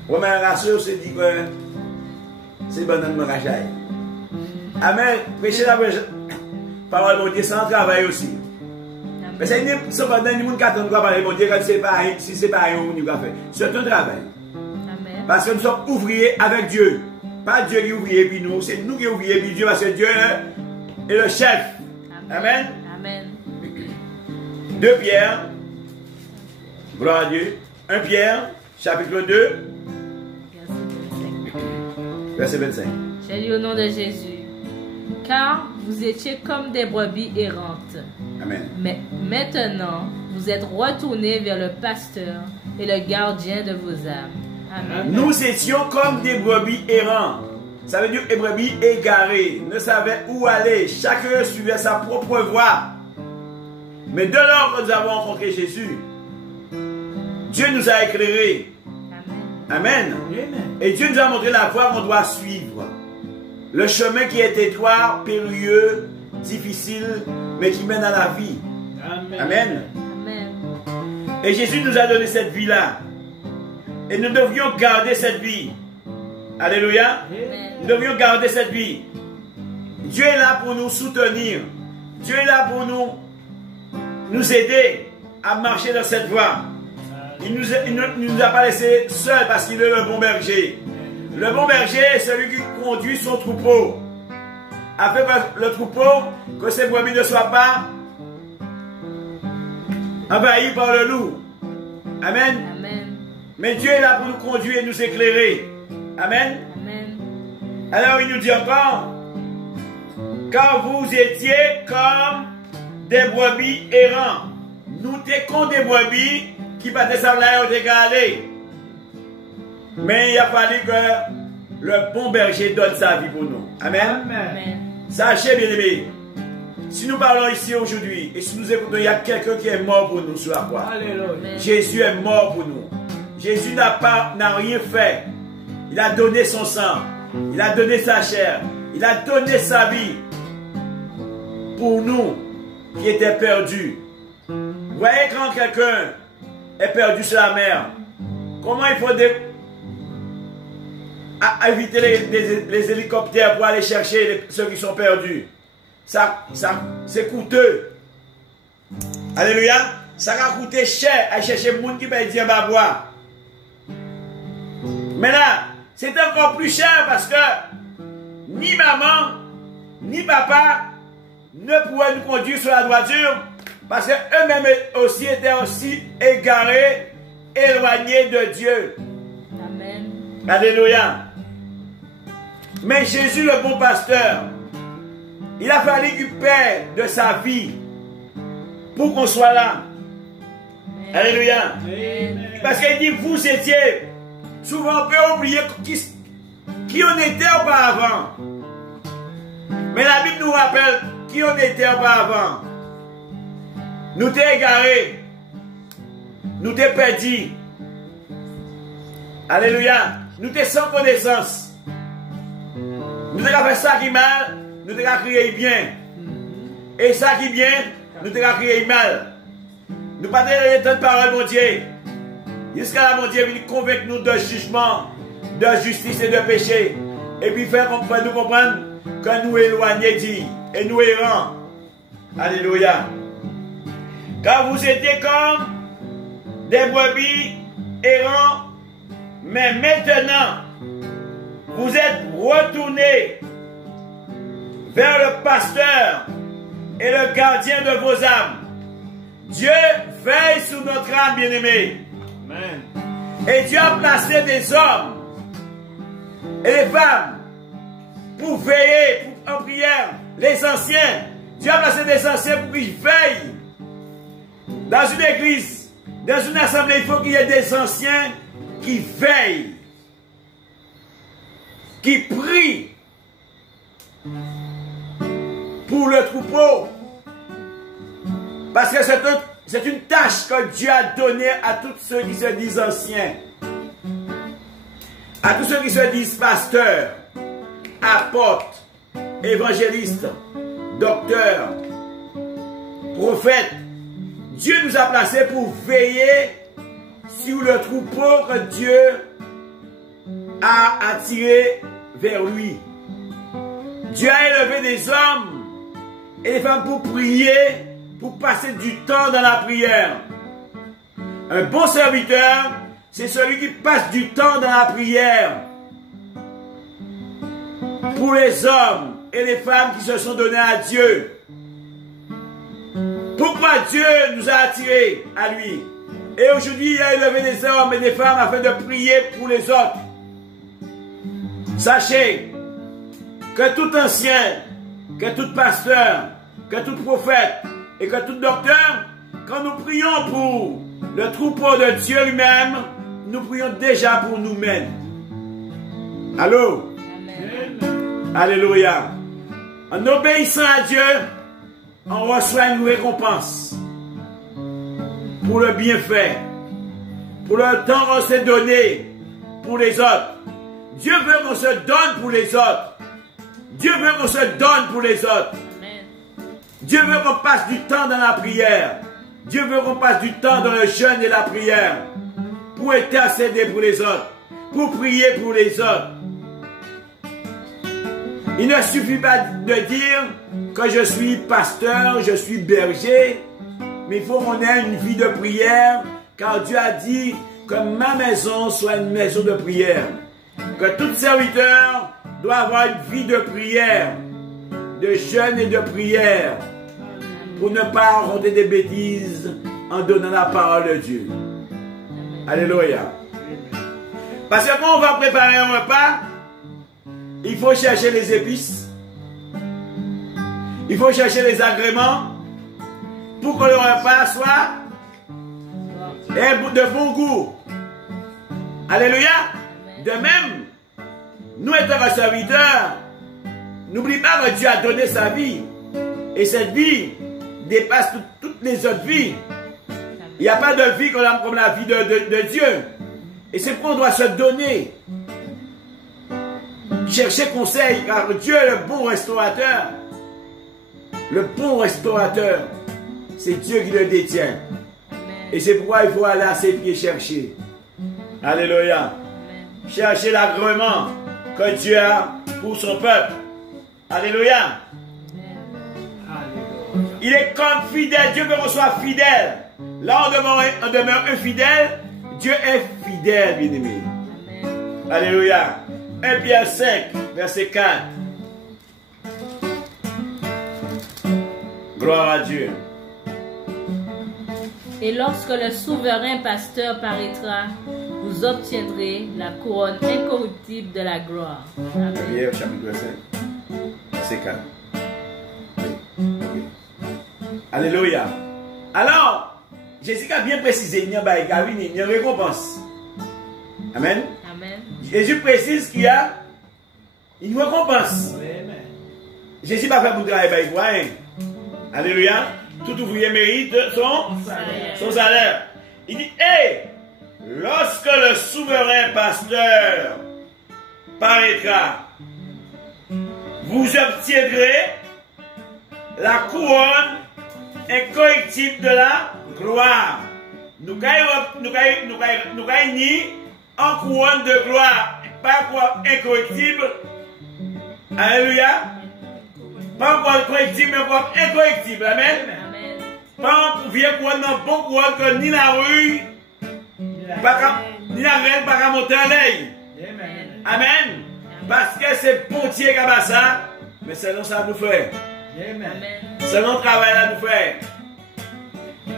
Romain Rassure se dit que c'est bon de me racher. Amen. Prêcher la parole de Dieu sans travail aussi. Mais c'est une cependant, les gens qui attendent quoi parler de Dieu quand si c'est pas rien, on va faire. C'est un travail. Amen. Parce que nous sommes ouvriers avec Dieu. Pas Dieu qui est ouvrier puis nous, c'est nous qui sommes ouvriers puis Dieu parce que Dieu est le chef. Amen. Amen. 2 Pierre, gloire à Dieu. 1 Pierre, chapitre 2, verset 25. J'ai lu au nom de Jésus. Car vous étiez comme des brebis errantes. Amen. Mais maintenant, vous êtes retournés vers le pasteur et le gardien de vos âmes. Amen. Nous étions comme des brebis errants. Ça veut dire des brebis égarées, ne savaient où aller. Chacun suivait sa propre voie. Mais de lors que nous avons rencontré Jésus, Dieu nous a éclairés. Amen. Amen. Et Dieu nous a montré la voie qu'on doit suivre. Le chemin qui est étroit, périlleux, difficile, mais qui mène à la vie. Amen. Amen. Et Jésus nous a donné cette vie-là. Et nous devions garder cette vie. Alléluia. Amen. Nous devions garder cette vie. Dieu est là pour nous soutenir. Dieu est là pour nous aider à marcher dans cette voie. Il ne nous a pas laissés seuls parce qu'il est le bon berger. Le bon berger est celui qui conduit son troupeau. Afin que le troupeau, que ses brebis ne soient pas envahis par le loup. Amen. Amen. Mais Dieu est là pour nous conduire et nous éclairer. Amen. Amen. Alors il nous dit encore, quand vous étiez comme des brebis errants, nous étions des brebis qui partaient sans l'air au aller. Mais il a fallu que le bon berger donne sa vie pour nous. Amen. Amen. Sachez bien aimé, si nous parlons ici aujourd'hui et si nous écoutons, il y a quelqu'un qui est mort pour nous sur la croix. Amen. Jésus est mort pour nous. Jésus n'a rien fait. Il a donné son sang. Il a donné sa chair. Il a donné sa vie pour nous qui étaient perdus. Vous voyez quand quelqu'un est perdu sur la mer, comment il faut éviter les hélicoptères pour aller chercher ceux qui sont perdus. Ça c'est coûteux. Alléluia. Ça va coûter cher à chercher le monde qui va dire bah boire. Mais là, c'est encore plus cher parce que ni maman, ni papa ne pouvaient nous conduire sur la droiture parce qu'eux-mêmes aussi étaient aussi égarés, éloignés de Dieu. Amen. Alléluia. Mais Jésus, le bon pasteur, il a fallu qu'il paie de sa vie pour qu'on soit là. Amen. Alléluia. Amen. Parce qu'il dit, vous étiez, souvent on peut oublier qui on était auparavant. Mais la Bible nous rappelle qui on était auparavant. Nous t'es égarés. Nous t'es perdus. Alléluia. Nous t'es sans connaissance. Nous devons faire ça qui est mal, nous devons crier bien. Et ça qui est bien, nous devons crier mal. Nous ne pas donner de parole, mon Dieu. Jusqu'à là, mon Dieu, vient convaincre nous de jugement, de justice et de péché. Et puis faire nous comprendre que nous éloignés dit et nous errants. Alléluia. Car vous étiez comme des brebis errants, mais maintenant, vous êtes retournés vers le pasteur et le gardien de vos âmes. Dieu veille sur notre âme, bien-aimée. Et Dieu a placé des hommes et des femmes pour veiller en prière. Les anciens, Dieu a placé des anciens pour qu'ils veillent. Dans une église, dans une assemblée, il faut qu'il y ait des anciens qui veillent, qui prient pour le troupeau. Parce que c'est une tâche que Dieu a donnée à tous ceux qui se disent anciens, à tous ceux qui se disent pasteurs, apôtres, évangélistes, docteurs, prophètes. Dieu nous a placés pour veiller sur le troupeau que Dieu a attiré vers lui. Dieu a élevé des hommes et des femmes pour prier, pour passer du temps dans la prière. Un bon serviteur, c'est celui qui passe du temps dans la prière pour les hommes et les femmes qui se sont donnés à Dieu. Pourquoi Dieu nous a attirés à lui? Et aujourd'hui, il a élevé des hommes et des femmes afin de prier pour les autres. Sachez que tout ancien, que tout pasteur, que tout prophète et que tout docteur, quand nous prions pour le troupeau de Dieu lui-même, nous prions déjà pour nous-mêmes. Allô? Amen. Alléluia. En obéissant à Dieu, on reçoit une récompense pour le bienfait, pour le temps qu'on s'est donné pour les autres. Dieu veut qu'on se donne pour les autres. Dieu veut qu'on se donne pour les autres. Dieu veut qu'on passe du temps dans la prière. Dieu veut qu'on passe du temps dans le jeûne et la prière pour intercéder pour les autres, pour prier pour les autres. Il ne suffit pas de dire que je suis pasteur, je suis berger, mais il faut qu'on ait une vie de prière, car Dieu a dit que ma maison soit une maison de prière. Que tout serviteur doit avoir une vie de prière, de jeûne et de prière, pour ne pas raconter des bêtises en donnant la parole de Dieu. Alléluia. Parce que quand on va préparer un repas, il faut chercher les épices, il faut chercher les agréments pour que le repas soit de bon goût. Alléluia. De même, nous étant un serviteur, n'oublie pas que Dieu a donné sa vie. Et cette vie dépasse toutes les autres vies. Il n'y a pas de vie comme la vie de Dieu. Et c'est pourquoi on doit se donner. Chercher conseil, car Dieu est le bon restaurateur. Le bon restaurateur, c'est Dieu qui le détient. Et c'est pourquoi il faut aller à ses pieds chercher. Alléluia. Chercher l'agrément que Dieu a pour son peuple. Alléluia. Il est comme fidèle. Dieu veut qu'on soit fidèle. Là, on demeure infidèle. Dieu est fidèle, bien-aimé. Alléluia. 1 Pierre 5, verset 4. Gloire à Dieu. Et lorsque le souverain pasteur paraîtra, vous obtiendrez la couronne incorruptible de la gloire. Amen. Pierre chapitre 5, verset 4. Alléluia. Alors, Jésus a bien précisé, il y a une récompense. Amen. Amen. Jésus précise qu'il y a une récompense. Jésus va faire pour travailler par hein. Alléluia. Tout ouvrier mérite son salaire. Il dit, hey, lorsque le souverain pasteur paraîtra, vous obtiendrez la couronne incorruptible de la gloire. Nous gagnons en couronne de gloire, pas couronne incorruptible. Alléluia. Pas couronne correctible, mais couronne incorruptible. Amen. Amen. Pas un vieux couronne, non, bon couronne que ni la rue, ni la reine, pas qu'à monter en l'air. Amen. Parce que c'est Pontier qui a ça, mais c'est non ça nous fait. Amen. C'est non travail là nous fait.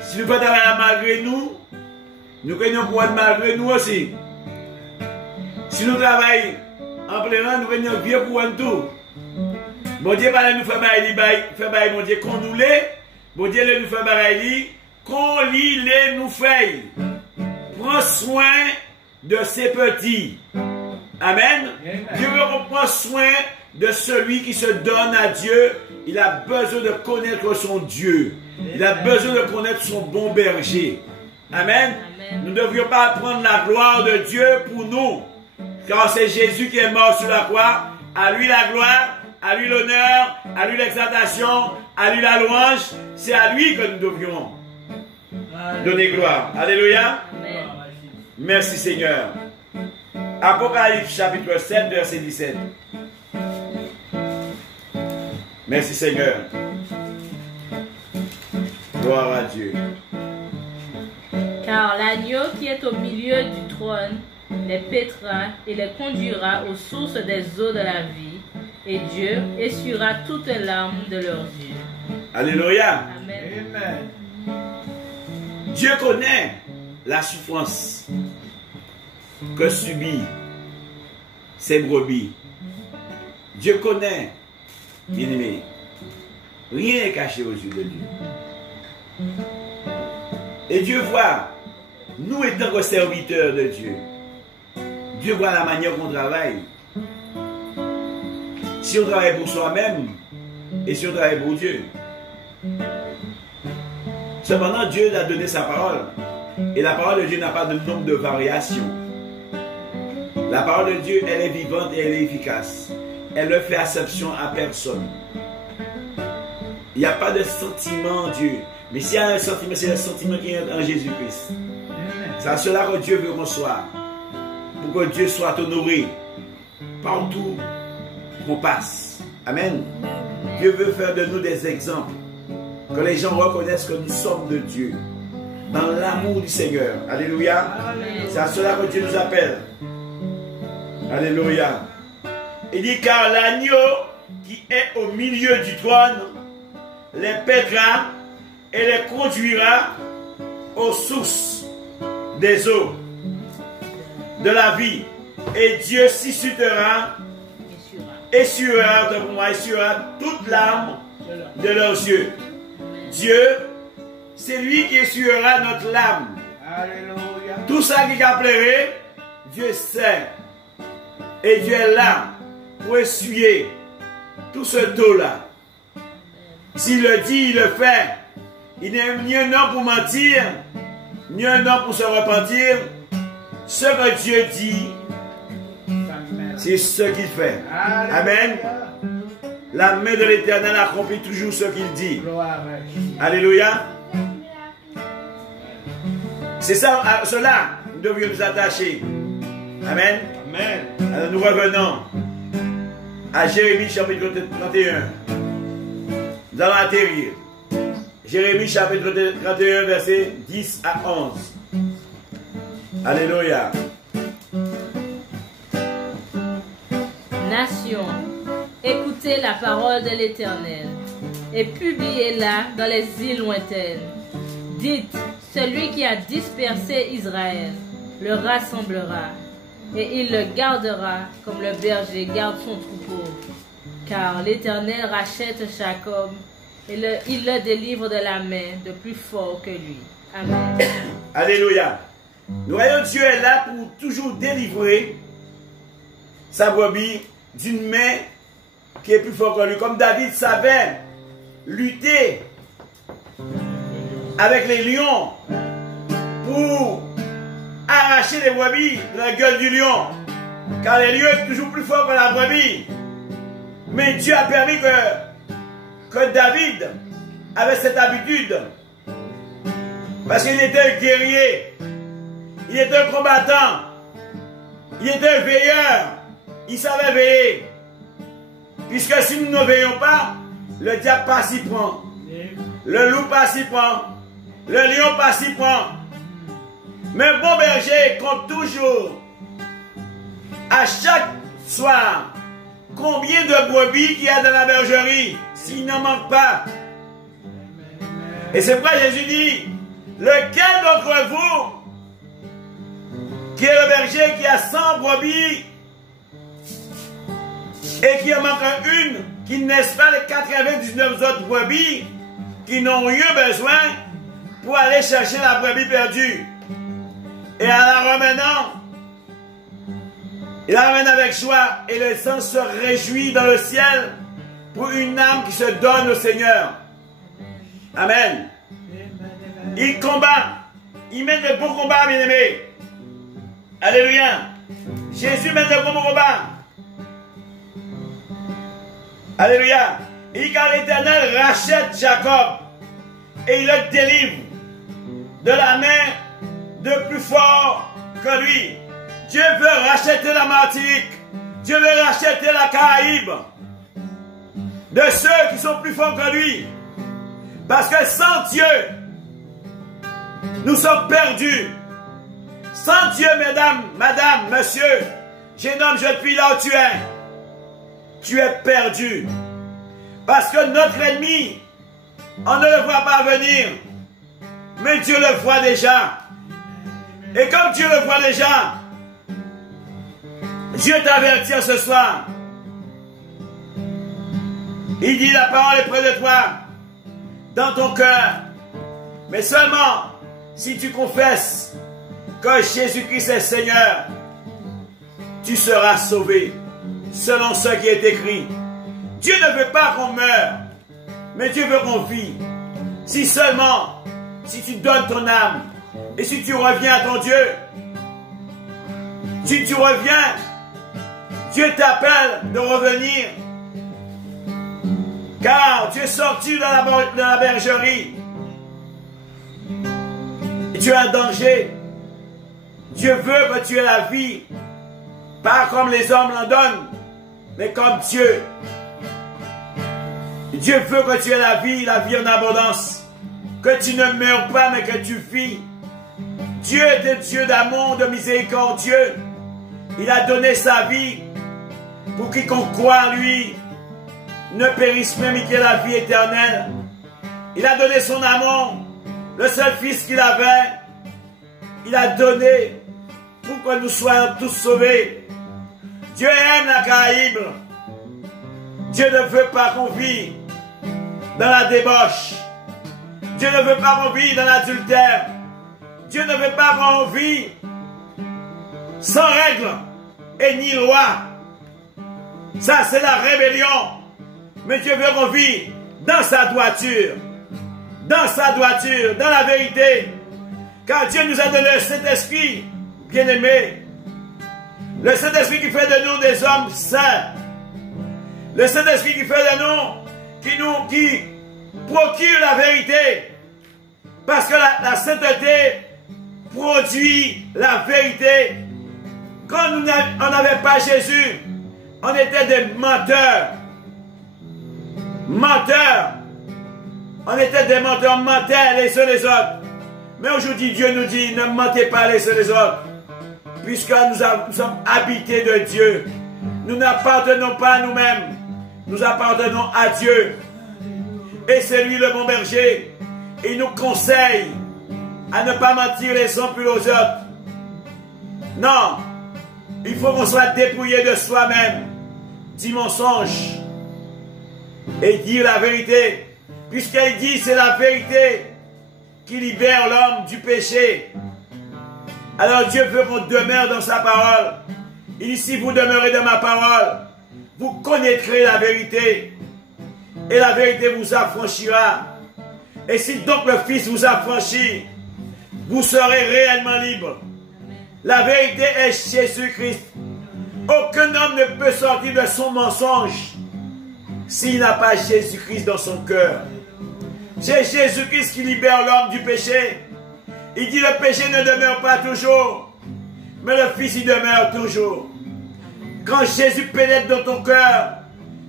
Si nous ne travaillons pas malgré nous, nous gagnons couronne malgré nous aussi. Si nous travaillons en plein an, nous gagnons vieux couronne tout. Bon Dieu, nous fait bail, bon Dieu, qu'on nous l'est. Bon Dieu, nous fait bail, qu'on lit les nous fait. Prends soin de ces petits. Amen. Dieu veut qu'on prenne soin de celui qui se donne à Dieu. Il a besoin de connaître son Dieu. Il a besoin de connaître son bon berger. Amen. Nous ne devrions pas prendre la gloire de Dieu pour nous. Car c'est Jésus qui est mort sur la croix. À lui la gloire, à lui l'honneur, à lui l'exaltation, à lui la louange. C'est à lui que nous devrions donner gloire. Alléluia. Amen. Merci Seigneur. Apocalypse chapitre 7, verset 17. Merci Seigneur. Gloire à Dieu. Car l'agneau qui est au milieu du trône les paîtra et les conduira aux sources des eaux de la vie, et Dieu essuiera toutes les larmes de leurs yeux. Alléluia. Amen. Dieu connaît la souffrance que subit ces brebis. Dieu connaît, bien-aimé, rien n'est caché aux yeux de Dieu. Et Dieu voit, nous étant que serviteurs de Dieu, Dieu voit la manière qu'on travaille. Si on travaille pour soi-même et si on travaille pour Dieu. Cependant, Dieu a donné sa parole. Et la parole de Dieu n'a pas de nombre de variations. La parole de Dieu, elle est vivante et elle est efficace. Elle ne fait acception à personne. Il n'y a pas de sentiment en Dieu. Mais s'il y a un sentiment, c'est le sentiment qui est en Jésus-Christ. C'est à cela que Dieu veut qu'on soit. Pour que Dieu soit honoré partout qu'on passe. Amen. Dieu veut faire de nous des exemples. Que les gens reconnaissent que nous sommes de Dieu. Dans l'amour du Seigneur. Alléluia. C'est à cela que Dieu nous appelle. Alléluia. Il dit car l'agneau qui est au milieu du trône les paîtra et les conduira aux sources des eaux de la vie. Et Dieu suscitera, essuiera toute larme de leurs yeux. Dieu, c'est lui qui essuiera notre larme. Alléluia. Tout ça qui a pleuré, Dieu sait. Et Dieu est là pour essuyer tout ce taux-là. S'il le dit, il le fait. Il n'est ni un homme pour mentir, ni un homme pour se repentir. Ce que Dieu dit, c'est ce qu'il fait. Amen. La main de l'Éternel accomplit toujours ce qu'il dit. Alléluia. C'est ça, à cela, nous devrions nous attacher. Amen. Amen. Alors nous revenons à Jérémie chapitre 31. Nous allons atterrir. Jérémie chapitre 31, verset 10 à 11. Alléluia. Nation, écoutez la parole de l'Éternel et publiez-la dans les îles lointaines. Dites, celui qui a dispersé Israël le rassemblera et il le gardera comme le berger garde son troupeau. Car l'Éternel rachète Jacob et il le délivre de la main de plus fort que lui. Amen. Alléluia. Nous voyons Dieu est là pour toujours délivrer sa brebis d'une main qui est plus forte que lui. Comme David savait lutter avec les lions pour arracher les brebis de la gueule du lion. Car les lions sont toujours plus forts que la brebis. Mais Dieu a permis que David avait cette habitude. Parce qu'il était un guerrier. Il était un combattant. Il était un veilleur. Il savait veiller. Puisque si nous ne veillons pas, le diable passe s'y prend. Le loup passe s'y prend. Le lion passe s'y prend. Mais un bon berger compte toujours, à chaque soir, combien de brebis il y a dans la bergerie, s'il n'en manque pas. Et c'est pourquoi Jésus dit, lequel d'entre vous, qui est le berger qui a 100 brebis, et qui en manque une, qui ne laisse pas les 99 autres brebis, qui n'ont rien besoin, pour aller chercher la brebis perdue. Et en la ramenant, il la ramène avec joie et le sang se réjouit dans le ciel pour une âme qui se donne au Seigneur. Amen. Il combat. Il mène le bon combat, bien-aimé. Alléluia. Jésus mène le bon combat. Alléluia. Il dit car l'Éternel rachète Jacob et il le délivre de la main de plus fort que lui. Dieu veut racheter la Martinique. Dieu veut racheter la Caraïbe de ceux qui sont plus forts que lui. Parce que sans Dieu, nous sommes perdus. Sans Dieu, mesdames, madame, monsieur, jeune homme, jeune fille, là où tu es perdu. Parce que notre ennemi, on ne le voit pas venir, mais Dieu le voit déjà. Et comme Dieu le voit déjà, Dieu t'avertit ce soir. Il dit la parole est près de toi, dans ton cœur. Mais seulement si tu confesses que Jésus-Christ est Seigneur, tu seras sauvé, selon ce qui est écrit. Dieu ne veut pas qu'on meure, mais Dieu veut qu'on vit. Si seulement, si tu donnes ton âme, et si tu reviens à ton Dieu, si tu reviens, Dieu t'appelle de revenir. Car tu es sorti de la bergerie. Et tu es en danger. Dieu veut que tu aies la vie. Pas comme les hommes l'en donnent, mais comme Dieu. Dieu veut que tu aies la vie en abondance. Que tu ne meurs pas, mais que tu vis. Dieu est un Dieu d'amour, de miséricordieux. Il a donné sa vie pour quiconque croit en lui ne périsse même, mais qu'il ait la vie éternelle. Il a donné son amour, le seul fils qu'il avait. Il a donné pour que nous soyons tous sauvés. Dieu aime la Caraïbe. Dieu ne veut pas qu'on vive dans la débauche. Dieu ne veut pas qu'on vive dans l'adultère. Dieu ne veut pas qu'on vive sans règles et ni loi. Ça, c'est la rébellion. Mais Dieu veut qu'on vive dans sa droiture. Dans sa droiture, dans la vérité. Car Dieu nous a donné le Saint-Esprit, bien-aimé. Le Saint-Esprit qui fait de nous des hommes saints. Le Saint-Esprit qui fait de nous, qui procure la vérité. Parce que la sainteté produit la vérité. Quand on n'avait pas Jésus, on était des menteurs. Menteurs. On était des menteurs, on mentait les uns les autres. Mais aujourd'hui, Dieu nous dit, ne mentez pas les uns les autres. Puisque nous sommes habités de Dieu. Nous n'appartenons pas à nous-mêmes. Nous appartenons à Dieu. Et c'est lui le bon berger. Il nous conseille à ne pas mentir les uns plus aux autres. Non. Il faut qu'on soit dépouillé de soi-même, du mensonge, et dire la vérité. Puisqu'il dit c'est la vérité qui libère l'homme du péché. Alors Dieu veut qu'on demeure dans sa parole. Il dit si vous demeurez dans ma parole, vous connaîtrez la vérité. Et la vérité vous affranchira. Et si donc le Fils vous affranchit, vous serez réellement libre. La vérité est Jésus-Christ. Aucun homme ne peut sortir de son mensonge. s'il n'a pas Jésus-Christ dans son cœur. C'est Jésus-Christ qui libère l'homme du péché. Il dit le péché ne demeure pas toujours, mais le Fils y demeure toujours. Quand Jésus pénètre dans ton cœur,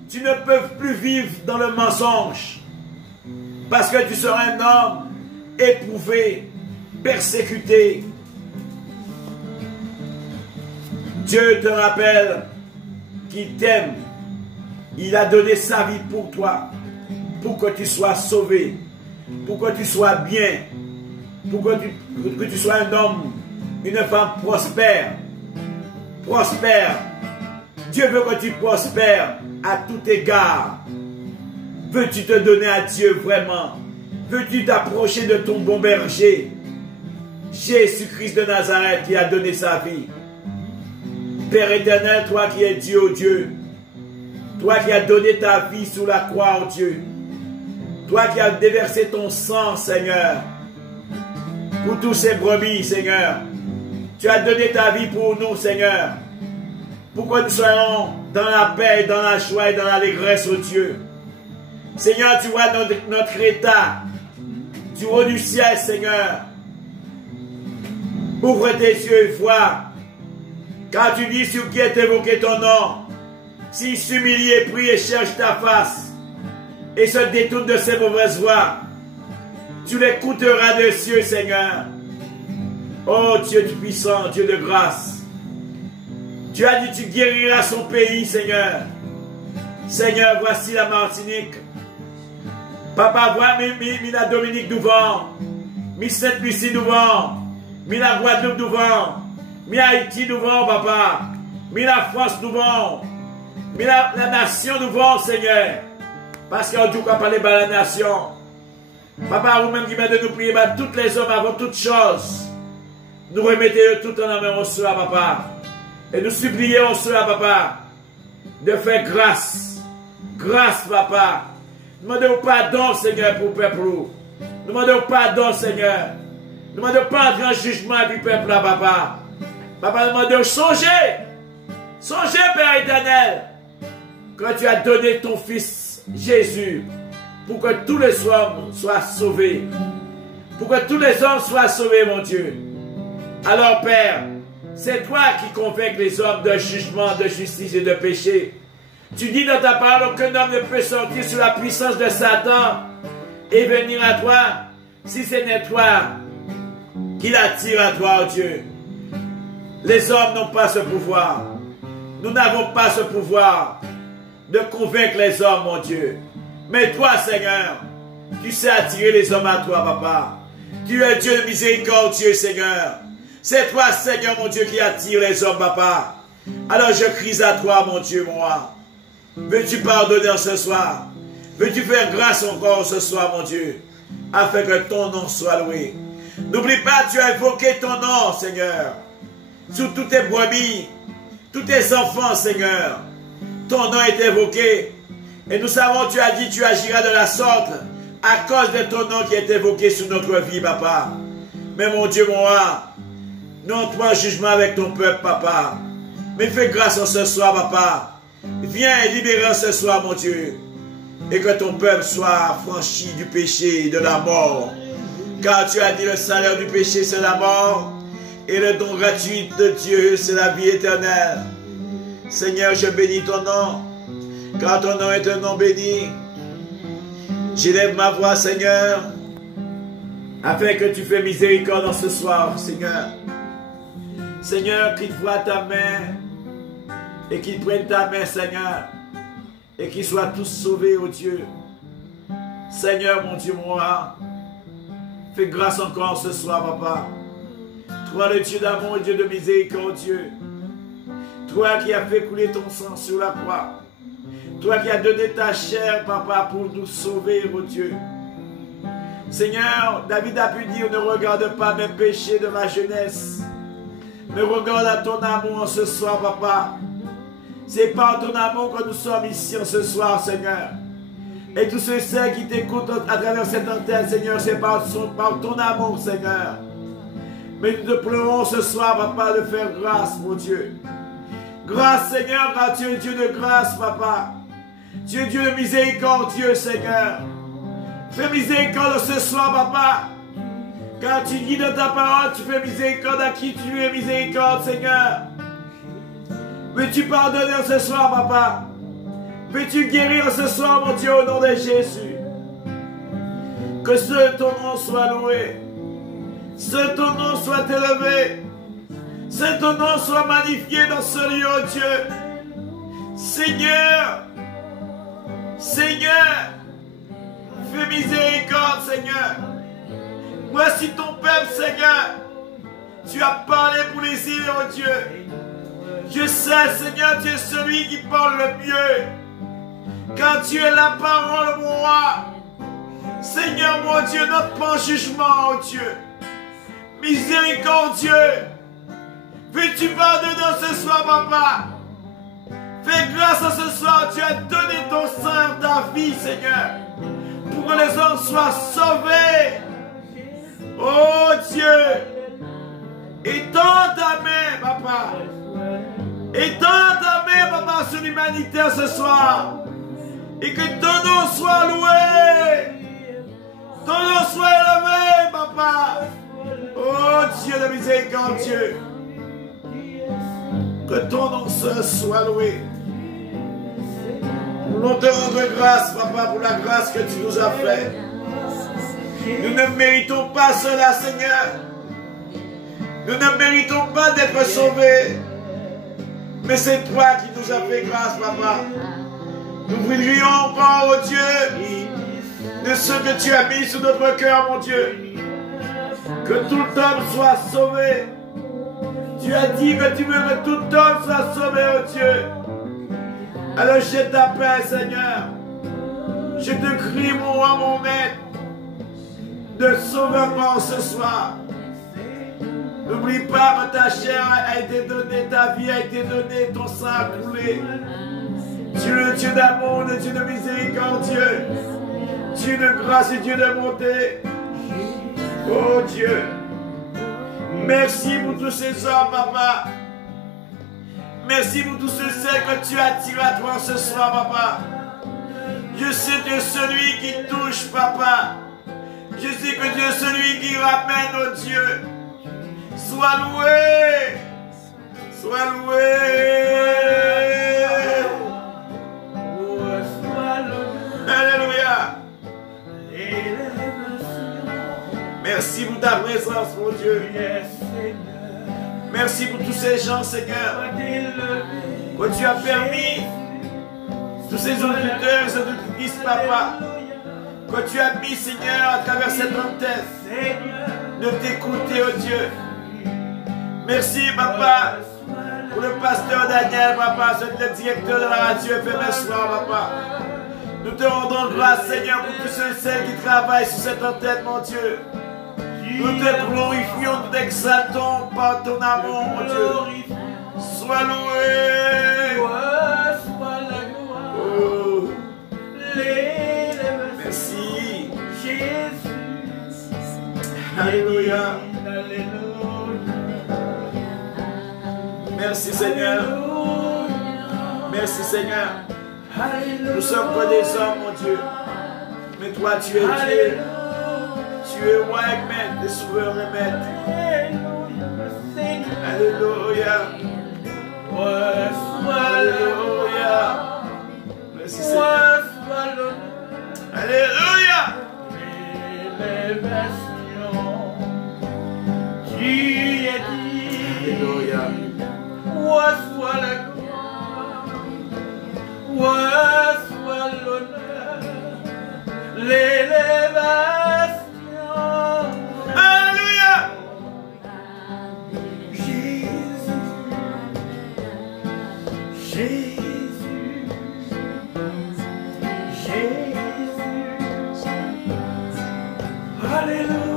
tu ne peux plus vivre dans le mensonge. Parce que tu seras un homme éprouvé, persécuté. Dieu te rappelle qu'il t'aime. Il a donné sa vie pour toi, pour que tu sois sauvé, pour que tu sois bien, pour que tu sois un homme, une femme prospère. Prospère. Dieu veut que tu prospères à tout égard. Veux-tu te donner à Dieu vraiment? Veux-tu t'approcher de ton bon berger? Jésus-Christ de Nazareth qui a donné sa vie. Père éternel, toi qui es Dieu, oh Dieu, toi qui as donné ta vie sous la croix, oh Dieu, toi qui as déversé ton sang, Seigneur, pour tous ces brebis, Seigneur, tu as donné ta vie pour nous, Seigneur, pour que nous soyons dans la paix, dans la joie et dans l'allégresse, oh Dieu. Seigneur, tu vois notre état du haut du ciel, Seigneur. Ouvre tes yeux et vois. Quand tu dis sur qui est évoqué ton nom, s'il s'humilie et prie et cherche ta face et se détourne de ses mauvaises voies, tu l'écouteras des cieux, Seigneur. Oh Dieu du puissant, Dieu de grâce. Tu as dit tu guériras son pays, Seigneur. Seigneur, voici la Martinique. Papa, vois la Dominique devant, mi Sainte-Lucie devant, mi la Guadeloupe devant, mi Haïti devant, papa, mi la France devant, mi la nation devant, Seigneur. Parce qu'on dit qu'on parle de la nation. Papa, vous-même qui m'aidez de nous prier, toutes les hommes avant toutes choses, nous remettez tout en main au soir, papa. Et nous supplions au soir, papa, de faire grâce. Grâce, papa. Demandez pardon, Seigneur, pour le peuple. Demandez pardon, Seigneur. Demandez pardon en jugement du peuple, là, papa. Papa, demandez songez. Songez, Père éternel, quand tu as donné ton Fils Jésus pour que tous les hommes soient sauvés. Pour que tous les hommes soient sauvés, mon Dieu. Alors, Père, c'est toi qui convaincs les hommes de jugement, de justice et de péché. Tu dis dans ta parole qu'un homme ne peut sortir sous la puissance de Satan et venir à toi si ce n'est toi qui l'attire à toi, oh Dieu. Les hommes n'ont pas ce pouvoir. Nous n'avons pas ce pouvoir de convaincre les hommes, mon Dieu. Mais toi, Seigneur, tu sais attirer les hommes à toi, papa. Tu es Dieu de miséricorde, Dieu, Seigneur. C'est toi, Seigneur, mon Dieu, qui attire les hommes, papa. Alors je crie à toi, mon Dieu, moi. Veux-tu pardonner ce soir? Veux-tu faire grâce encore ce soir, mon Dieu, afin que ton nom soit loué? N'oublie pas, tu as évoqué ton nom, Seigneur, sur toutes tes brebis, tous tes enfants, Seigneur. Ton nom est évoqué. Et nous savons, tu as dit, tu agiras de la sorte à cause de ton nom qui est évoqué sur notre vie, papa. Mais mon Dieu, mon roi, nous entrons en jugement avec ton peuple, papa. Mais fais grâce en ce soir, papa. Viens et libère ce soir, mon Dieu. Et que ton peuple soit franchi du péché et de la mort. Car tu as dit le salaire du péché, c'est la mort. Et le don gratuit de Dieu, c'est la vie éternelle. Seigneur, je bénis ton nom. Car ton nom est un nom béni. J'élève ma voix, Seigneur, afin que tu fais miséricorde en ce soir, Seigneur. Seigneur, qu'il voie ta main et qu'ils prennent ta main, Seigneur, et qu'ils soient tous sauvés, oh Dieu. Seigneur, mon Dieu, moi, fais grâce encore ce soir, papa. Toi, le Dieu d'amour et Dieu de miséricorde, Dieu. Toi qui as fait couler ton sang sur la croix. Toi qui as donné ta chair, papa, pour nous sauver, oh Dieu. Seigneur, David a pu dire, ne regarde pas mes péchés de ma jeunesse, mais regarde à ton amour en ce soir, papa. C'est par ton amour que nous sommes ici en ce soir, Seigneur. Et tous ceux qui t'écoutent à travers cette antenne, Seigneur, c'est par ton amour, Seigneur. Mais nous te pleurons ce soir, papa, de faire grâce, mon Dieu. Grâce, Seigneur, car tu es Dieu de grâce, papa. Tu es Dieu de miséricordieux, Seigneur. Fais miséricorde ce soir, papa. Car tu dis dans ta parole, tu fais miséricorde à qui tu es miséricorde, Seigneur. Veux-tu pardonner ce soir, papa? Veux-tu guérir ce soir, mon Dieu, au nom de Jésus? Que ton nom soit loué. Ton nom soit élevé. Ton nom soit magnifié dans ce lieu, oh Dieu. Seigneur, Seigneur, fais miséricorde, Seigneur. Voici ton peuple, Seigneur. Tu as parlé pour les îles, oh Dieu. Je sais, Seigneur, tu es celui qui parle le mieux. Car tu es la parole, mon roi. Seigneur, mon Dieu, notre pas en jugement, oh Dieu. Miséricordieux. Veux-tu pardonner ce soir, papa? Fais grâce à ce soir. Tu as donné ton sang, ta vie, Seigneur, pour que les hommes soient sauvés. Oh Dieu, étends ta main, papa. Étends ta main, papa, sur l'humanité ce soir. Et que ton nom soit loué. Ton nom soit élevé, papa. Oh Dieu de miséricordieux. Que ton nom soit loué. Nous te rendons grâce, papa, pour la grâce que tu nous as faite. Nous ne méritons pas cela, Seigneur. Nous ne méritons pas d'être sauvés. Mais c'est toi qui nous as fait grâce, papa. Nous voudrions encore, oh Dieu, de ce que tu as mis sur notre cœur, mon Dieu. Que tout homme soit sauvé. Tu as dit que tu veux que tout homme soit sauvé, oh Dieu. Alors je t'appelle, Seigneur. Je te crie, mon roi, mon maître, de sauvement ce soir. N'oublie pas que ta chair a été donnée, ta vie a été donnée, ton sang a coulé. Tu es le Dieu d'amour, le Dieu de miséricordieux, Dieu de grâce et Dieu de bonté. Oh Dieu, merci pour tous ces hommes, papa. Merci pour tous ceux que tu as tirés à toi ce soir, papa. Je sais que tu es celui qui touche, papa. Je sais que tu es celui qui ramène, oh Dieu. Sois loué. Sois loué. Alléluia. Merci pour ta présence, mon Dieu. Merci pour tous ces gens, Seigneur, que tu as permis, tous ces auditeurs et ces auditrices, papa, que tu as mis, Seigneur, à travers cette antenne, de t'écouter, oh Dieu. Merci, papa, pour le pasteur Daniel, papa, le directeur de la radio FM soir, papa. Nous te rendons grâce, Seigneur, pour tous ceux et celles qui travaillent sur cette antenne, mon Dieu. Nous te glorifions, nous t'exaltons par ton amour, mon Dieu. Sois loué. Oh. Merci. Alléluia. Merci, Seigneur. Merci, Seigneur. Nous sommes que des hommes, mon Dieu. Mais toi, tu es Dieu. Tu es roi et maître, et souverain et maître. Alléluia. Alléluia. Merci Seigneur. Alléluia. Alléluia. Soit la gloire, soit l'honneur, l'élévation. Alléluia. Jésus, Jésus, Jésus. Alléluia.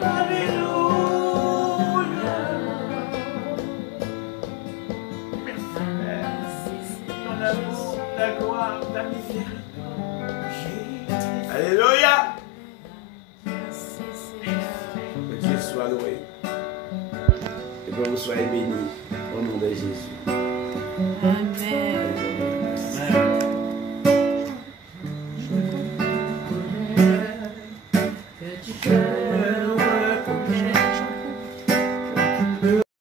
Alléluia. Merci, Père. Ton amour, ta gloire, ta miséricorde. Jésus. Alléluia. Que Dieu soit loué. Et que vous soyez bénis au nom de Jésus. Amen.